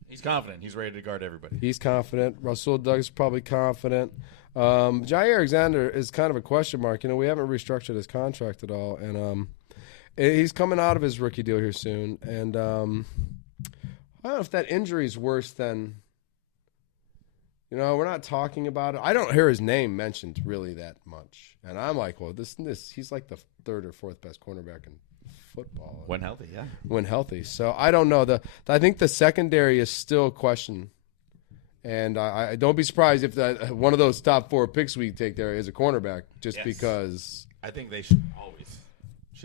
he's confident. He's ready to guard everybody. He's confident. Russell Douglas is probably confident. Jair Alexander is kind of a question mark. We haven't restructured his contract at all, and he's coming out of his rookie deal here soon. And I don't know if that injury is worse than. We're not talking about it. I don't hear his name mentioned really that much, and I'm like, well, this he's like the 3rd or 4th best cornerback in football When healthy, yeah. When healthy. So I don't know. I think the secondary is still a question. And I don't be surprised if one of those top 4 picks we take there is a cornerback, just because. I think they should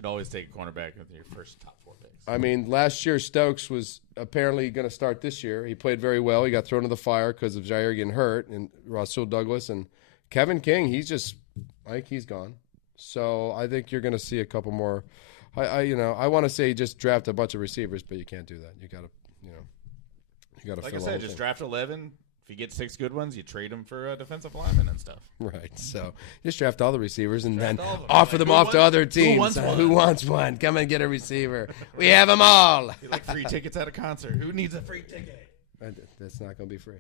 always take a cornerback with your first top 4 picks. I mean, last year Stokes was apparently going to start this year. He played very well. He got thrown to the fire because of Jair getting hurt, and Rasul Douglas and Kevin King. He's gone. So I think you're going to see a couple more. I want to say just draft a bunch of receivers, but you can't do that. You got to. Like I said, just draft 11. If you get 6 good ones, you trade them for a defensive lineman and stuff. Right. So just draft all the receivers and then all of them. offer them off to other teams. Who wants one? Come and get a receiver. We have them all. You like free tickets at a concert. Who needs a free ticket? That's not going to be free.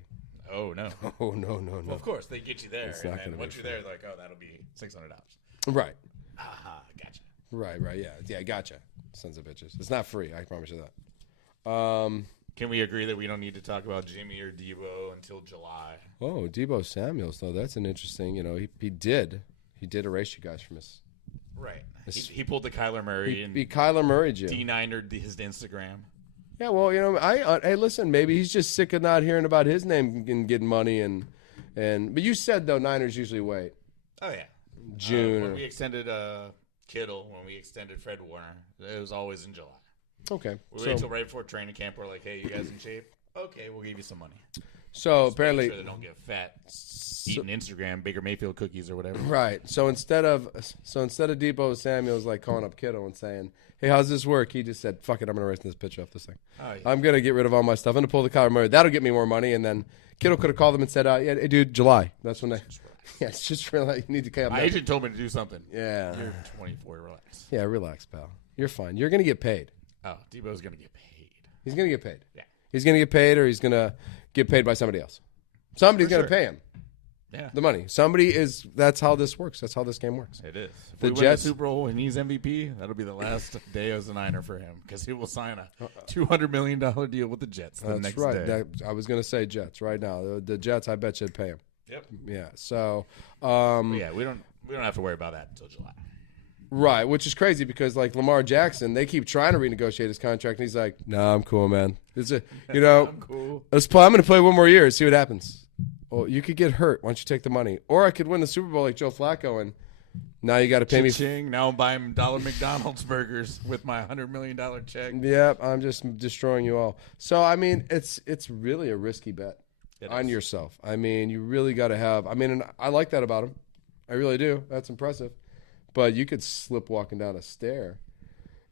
Oh, no. Oh, no. Well, of course, they get you there. It's not And gonna once be you're there, like, oh, that'll be $600. Right. Aha, gotcha. Right. Yeah, gotcha. Sons of bitches. It's not free. I promise you that. Can we agree that we don't need to talk about Jimmy or Debo until July? Oh, Debo Samuels, though. That's an interesting, he did erase you guys from his. Right. He pulled the Kyler Murray and He Kyler Murray, Jim. D9'd his Instagram. Yeah, well, hey, listen, maybe he's just sick of not hearing about his name and getting money, but you said though Niners usually wait. Oh yeah, June. When we extended Kittle, when we extended Fred Warner, it was always in July. Okay, We wait till right before training camp. We're like, hey, you guys in shape? Okay, we'll give you some money. So Just apparently, make sure they don't get fat eating Instagram Baker Mayfield cookies or whatever. right. So instead of Debo Samuels like calling up Kittle and saying, "Hey, how's this work?" He just said, "Fuck it, I'm gonna erase this picture off this thing. Oh, yeah. I'm gonna get rid of all my stuff. I'm gonna pull the Kyler Murray. That'll get me more money." And then Kittle could have called them and said, "Yeah, hey, dude, July. That's when they." Yeah, it's just for like you need to come. My agent told me to do something. Yeah. You're 24. Relax. Yeah, relax, pal. You're fine. You're gonna get paid. Oh, Debo's gonna get paid. He's gonna get paid. Yeah. He's gonna get paid, or he's gonna get paid by somebody else. Somebody's gonna pay him. Yeah. The money. That's how this works. That's how this game works. It is. If The we win Jets- the Super Bowl and he's MVP, that'll be the last day as a Niner for him because he will sign a $200 million deal with the Jets the That's next right. day. I was going to say Jets right now. The Jets, I bet you'd pay him. Yep. Yeah. So, But yeah, we don't have to worry about that until July. right, which is crazy because like Lamar Jackson, they keep trying to renegotiate his contract, and he's like, "Nah, I'm cool, man. It's I'm cool. I'm going to play one more year, see what happens." Well, you could get hurt. Why don't you take the money? Or I could win the Super Bowl like Joe Flacco, and now you got to pay me. Cha-ching. Now I'm buying dollar McDonald's burgers with my $100 million check. Yeah, I'm just destroying you all. So I mean, it's really a risky bet on yourself. I mean, you really got to have. I mean, and I like that about him. I really do. That's impressive. But you could slip walking down a stair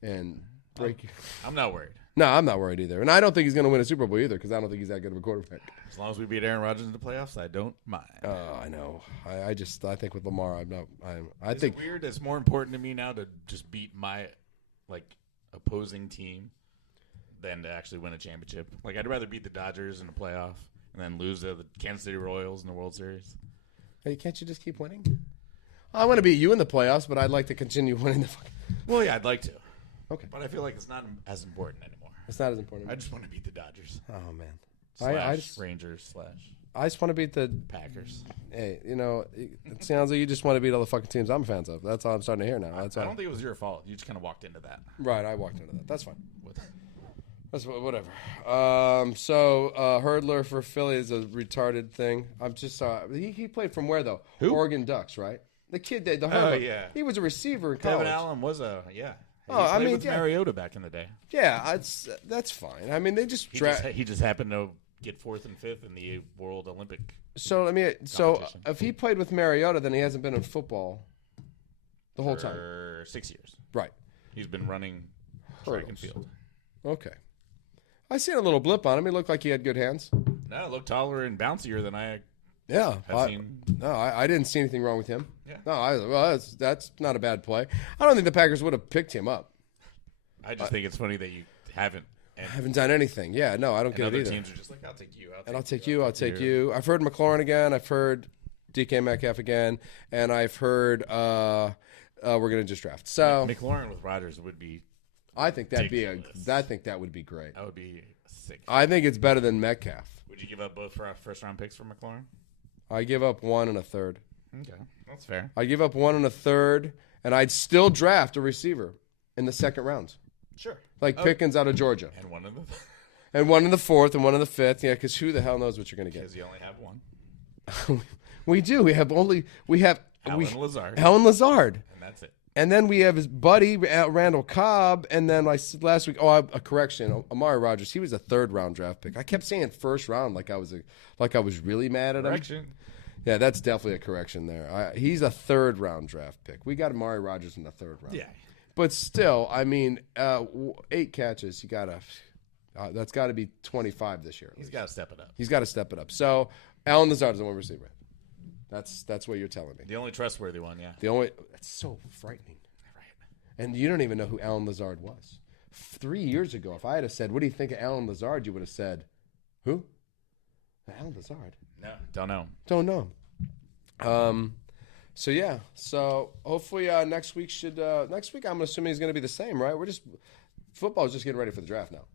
and break. I'm not worried. No, I'm not worried either, and I don't think he's going to win a Super Bowl either because I don't think he's that good of a quarterback. As long as we beat Aaron Rodgers in the playoffs, I don't mind. I know. I think with Lamar, I'm not. I Is think it weird? It's more important to me now to just beat my opposing team than to actually win a championship. Like I'd rather beat the Dodgers in the playoff and then lose to the Kansas City Royals in the World Series. Hey, can't you just keep winning? I want to beat you in the playoffs, but I'd like to continue winning the. Well, yeah, I'd like to. Okay. But I feel like it's not as important anymore. It's not as important. I just want to beat the Dodgers. Oh man. Rangers I just want to beat the Packers. Hey, it sounds like you just want to beat all the fucking teams I'm fans of. That's all I'm starting to hear now. I don't think it was your fault. You just kind of walked into that. Right, I walked into that. That's fine. With That's whatever. Hurdler for Philly is a retarded thing. I'm just he played from where though? Who? Oregon Ducks, right? The kid that he was a receiver in college. Devin Allen was a He I with Mariota back in the day. Yeah, that's fine. I mean, they just he just happened to get 4th and 5th in the World Olympic. So if he played with Mariota, then he hasn't been in football the whole time. For 6 years. Right. He's been running track and field. Okay. I seen a little blip on him. He looked like he had good hands. No, it looked taller and bouncier than I have seen. No, I didn't see anything wrong with him. Yeah. No, that's not a bad play. I don't think the Packers would have picked him up. I just think it's funny that you haven't. I haven't done anything. Yeah, no, I don't get it either. Other teams are just like, I'll take you. I'll take you. I've heard McLaurin again. I've heard DK Metcalf again. And I've heard we're going to just draft. So McLaurin with Rodgers would be I think that would be great. That would be sick. I think it's better than Metcalf. Would you give up both first-round picks for McLaurin? I give up 1 and a third. Okay, that's fair. I give up 1 and a third, and I'd still draft a receiver in the second round. Sure. Like Pickens out of Georgia. And one in the and 1 in the 4th and 1 in the 5th. Yeah, because who the hell knows what you're going to get? Because you only have 1. We do. We have Alan Lazard. Alan Lazard. And that's it. And then we have his buddy, Randall Cobb. And then last week, a correction, Amari Rodgers. He was a 3rd-round draft pick. I kept saying first round like I was really mad at him. Correction. Yeah, that's definitely a correction there. He's a 3rd-round draft pick. We got Amari Rodgers in the 3rd round. Yeah. But still, I mean, 8 catches. That's got to be 25 this year. He's got to step it up. He's got to step it up. So Alan Lazard is the one receiver. That's what you're telling me. The only trustworthy one, yeah. That's so frightening. Right. And you don't even know who Alan Lazard was. 3 years ago, if I had said, "What do you think of Alan Lazard?" you would have said, "Who? Alan Lazard?" No, don't know. Don't know. So yeah. So hopefully next week I'm assuming is going to be the same, right? Football's just getting ready for the draft now.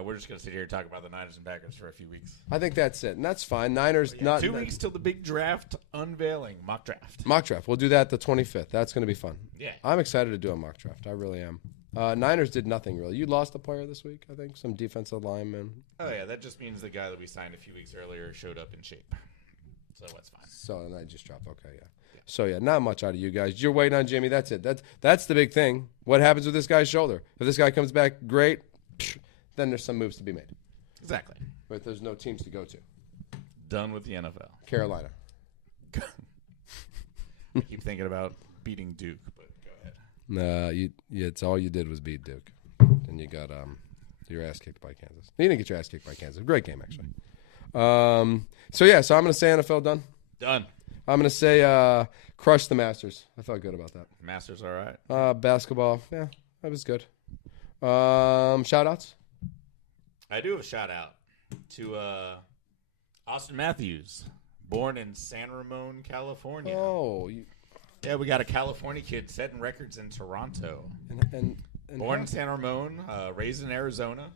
We're just going to sit here and talk about the Niners and Packers for a few weeks. I think that's it, and that's fine. Niners not 2 weeks till the big draft unveiling, mock draft. Mock draft. We'll do that the 25th. That's going to be fun. Yeah, I'm excited to do a mock draft. I really am. Niners did nothing really. You lost a player this week, I think, some defensive lineman. Oh yeah, that just means the guy that we signed a few weeks earlier showed up in shape, so that's fine. So and I just dropped. Okay, yeah. So yeah, not much out of you guys. You're waiting on Jimmy. That's it. That's the big thing. What happens with this guy's shoulder? If this guy comes back great, then there's some moves to be made. Exactly. But there's no teams to go to. Done with the NFL. Carolina. I keep thinking about beating Duke, but go ahead. Nah, it's all you did was beat Duke, and you got your ass kicked by Kansas. You didn't get your ass kicked by Kansas. Great game actually. So I'm gonna say NFL done. Done. I'm gonna say crush the Masters. I felt good about that. Masters, all right. Basketball, yeah, that was good. Shout outs. I do have a shout out to Austin Matthews, born in San Ramon, California. Oh, yeah, we got a California kid setting records in Toronto. And born in San Ramon, raised in Arizona.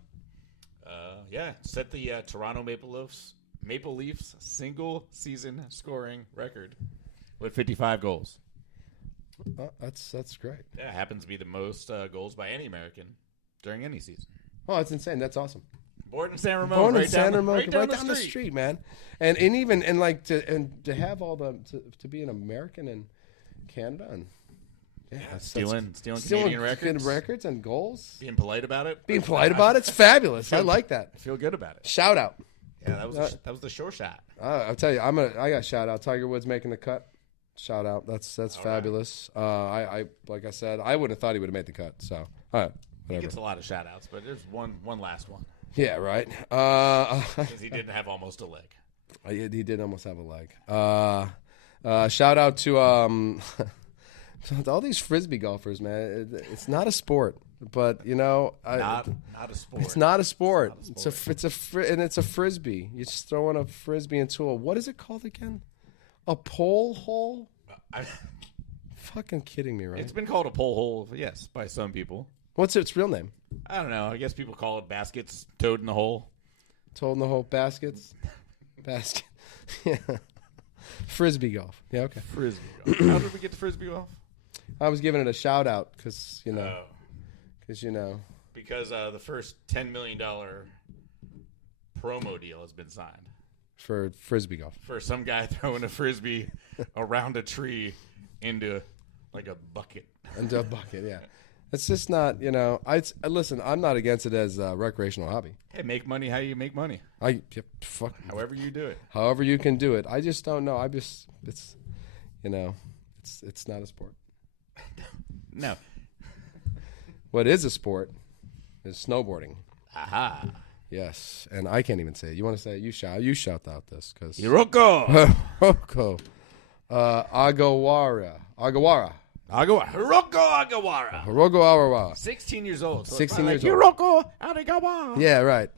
Set the Toronto Maple Leafs single season scoring record with 55 goals. That's great. Yeah, happens to be the most goals by any American during any season. Oh, that's insane. That's awesome. Born in San Ramon, right down the street, man. And even to have all to be an American in Canada and stealing Canadian records and goals. Being polite about it. It's fabulous. I like that. I feel good about it. Shout out. Yeah, that was the sure shot. I'll tell you, I got shout out. Tiger Woods making the cut. Shout out. That's fabulous. Right. I like I said, I wouldn't have thought he would have made the cut. So all right. Whatever. He gets a lot of shout outs, but there's one last one. Yeah, right. Because he didn't have almost a leg. He did almost have a leg. Shout out to all these Frisbee golfers, man. It's not a sport, but not a sport. It's not a sport. It's a Frisbee. You're just throwing a Frisbee into what is it called again? A pole hole? Fucking kidding me, right? It's been called a pole hole, yes, by some people. What's its real name? I don't know. I guess people call it baskets, toad in the hole. Toad in the hole, baskets? Basket. Yeah. Frisbee golf. Yeah, okay. Frisbee golf. How did we get to Frisbee golf? I was giving it a shout out because, Because the first $10 million promo deal has been signed. For Frisbee golf. For some guy throwing a Frisbee around a tree into like a bucket. Into a bucket, yeah. It's just not, listen, I'm not against it as a recreational hobby. Hey, make money how you make money. However you do it. However you can do it. I just don't know. It's not a sport. No. What is a sport is snowboarding. Aha. Yes, and I can't even say it. You want to say it? You shout out this because Hiroko. Hiroko. Agawara. Hiroko Agawara. 16 years old. So 16 years old. Hiroko Agawara. Yeah, right.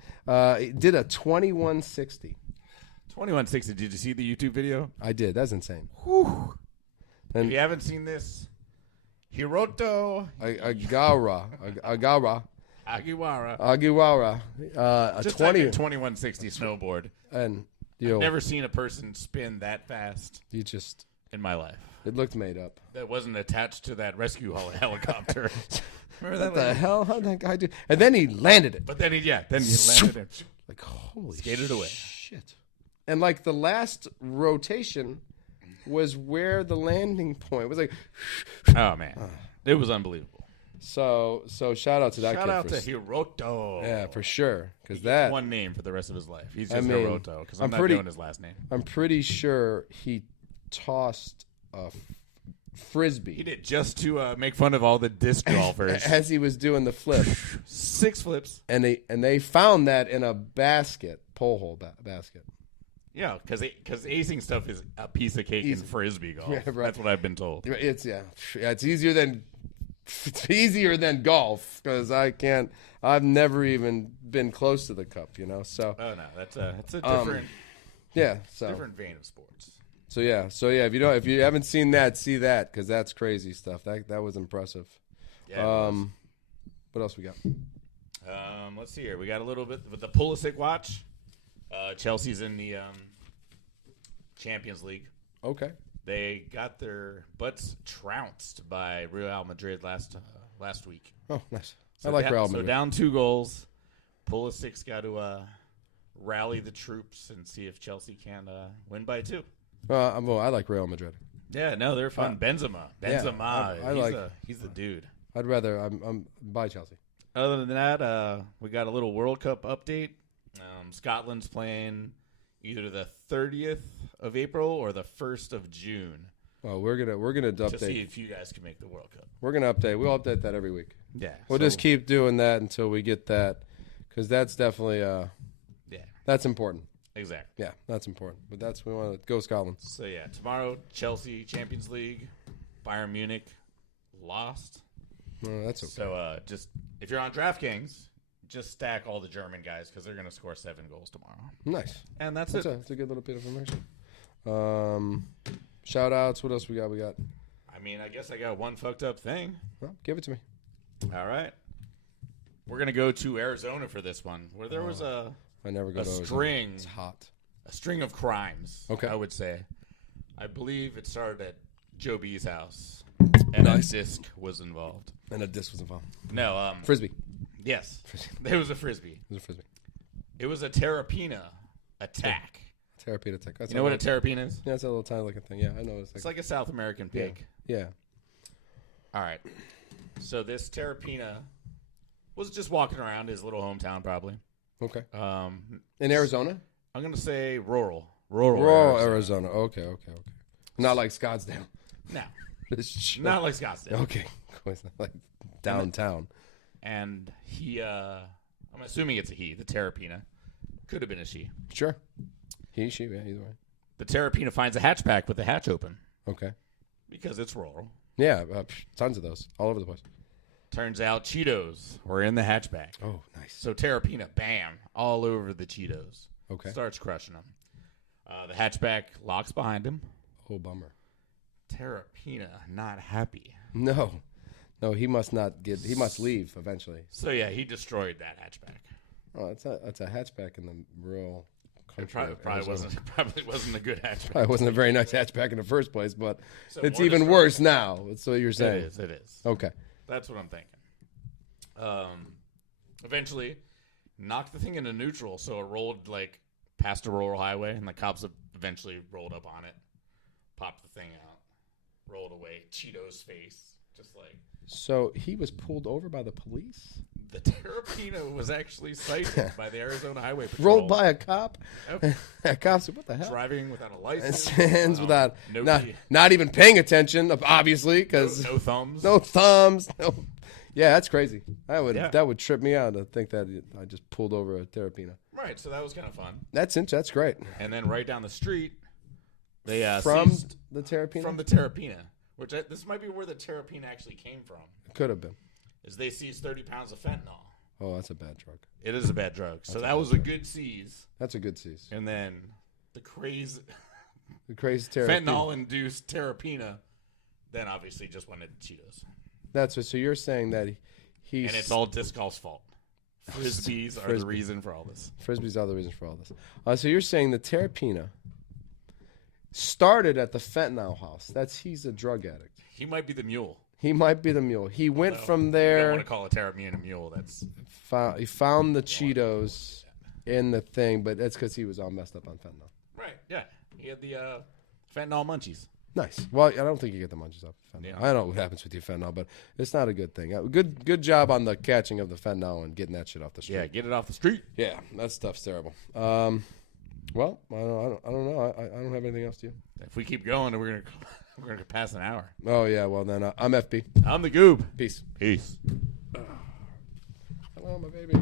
He did a 2160. 2160. Did you see the YouTube video? I did. That's insane. Whew. And if you haven't seen this, Hiroto Agiwara. A just 2160 snowboard. And I've never seen a person spin that fast. In my life. It looked made up. That wasn't attached to that rescue helicopter. Remember that? What the hell? How'd that guy do? And then he landed it. But then he landed it. Like, holy skated away. Shit. And like the last rotation was where the landing point was like. Oh, man. It was unbelievable. So shout out to that kid. Shout out to Hiroto. Yeah, for sure. Because that one name for the rest of his life. He's just Hiroto because I'm not doing his last name. I'm pretty sure he tossed a frisbee. He did just to make fun of all the disc golfers as he was doing the flip. 6 flips. And they found that in a pole hole basket. Yeah, because acing stuff is a piece of cake in frisbee golf. Yeah, right. That's what I've been told. It's easier than golf because I've never even been close to the cup, So oh no, that's a different different vein of sports. So yeah, if you haven't seen that, see that because that's crazy stuff. That was impressive. Yeah. What else we got? Let's see here. We got a little bit with the Pulisic watch. Chelsea's in the Champions League. Okay. They got their butts trounced by Real Madrid last week. Oh, nice. I like Real Madrid. So down 2 goals. Pulisic's got to rally the troops and see if Chelsea can win by 2. I like Real Madrid. Yeah, no, they're fun. Benzema. Yeah, he's the dude. I'd rather I'm by Chelsea. Other than that, we got a little World Cup update. Scotland's playing either the 30th of April or the 1st of June. Well, we're gonna update to see if you guys can make the World Cup. We're gonna update. We'll update that every week. Yeah, we'll just keep doing that until we get that, because that's definitely that's important. Exactly. Yeah, that's important. But we want to go Scotland. So yeah, tomorrow Chelsea Champions League, Bayern Munich lost. No, that's okay. So just if you're on DraftKings, just stack all the German guys because they're going to score 7 goals tomorrow. Nice. And that's it. That's a good little bit of information. Shout outs. What else we got? I mean, I guess I got one fucked up thing. Well, give it to me. All right. We're going to go to Arizona for this one, where there was I never go to string. It's hot. A string of crimes, okay. I would say. I believe it started at Joe B's house, and a disc was involved. And a disc was involved. No. Frisbee. Yes. It was a Frisbee. It was a Terrapina attack. Terrapina attack. You know what a terrapina is? Yeah, it's a little tiny looking thing. Yeah, I know. It's like a South American pig. Yeah. All right. So this Terrapina was just walking around his little hometown, probably. Okay. In Arizona? I'm going to say rural Arizona. Okay. Not like Scottsdale. No. Not like Scottsdale. Okay. It's not like downtown. And he, I'm assuming it's a he, the Terrapina. Could have been a she. Sure. He, she, yeah, either way. The Terrapina finds a hatchback with the hatch open. Okay. Because it's rural. Yeah, tons of those. All over the place. Turns out Cheetos were in the hatchback. Oh, nice. So Terrapina, bam, all over the Cheetos. Okay. Starts crushing them. The hatchback locks behind him. Oh, bummer. Terrapina, not happy. No, he must leave eventually. So yeah, he destroyed that hatchback. Oh, that's a hatchback in the rural country. It probably wasn't a good hatchback. Probably wasn't a very nice hatchback in the first place, but it's even worse now. That's what you're saying. It is. Okay. That's what I'm thinking. Eventually, knocked the thing into neutral, so it rolled past a rural highway, and the cops eventually rolled up on it, popped the thing out. rolled away. Cheeto's face, just like. So he was pulled over by the police? The Terrapina was actually cited by the Arizona Highway Patrol. Rolled by a cop? Yep. A cop said, what the hell? Driving without a license. Hands without, no not even paying attention, obviously, because no thumbs. no thumbs. No. Yeah, that's crazy. Yeah. That would trip me out to think that I just pulled over a Terrapina. Right, so that was kind of fun. That's great. And then right down the street, they from seized the Terrapina? from the Terrapina, which this might be where the Terrapina actually came from. Could have been. Is they seized 30 pounds of fentanyl. Oh, that's a bad drug. It is a bad drug. So that was a good seize. That's a good seize. And then the crazy Terrapina. fentanyl-induced Terrapina then obviously just went into Cheetos. That's what. So you're saying that he's... And it's all disc golf's fault. Frisbees are the reason for all this. Frisbees are the reason for all this. So you're saying the Terrapina started at the fentanyl house. He's a drug addict. He might be the mule. He might be the mule. He went from You there. don't want to call a Terrapina a mule. That's He found the Cheetos in the thing, but that's because he was all messed up on fentanyl. right. Yeah, he had the fentanyl munchies. Nice. Well, I don't think you get the munchies off fentanyl. Yeah. I don't know what happens with your fentanyl, but it's not a good thing. Good job on the catching of the fentanyl and getting that shit off the street. Yeah, get it off the street. Yeah, that stuff's terrible. Well, I don't know. I don't have anything else to you. If we keep going, we're gonna pass an hour. Oh yeah. Well then, I'm FB. I'm the Goob. Peace. Peace. Hello, my baby.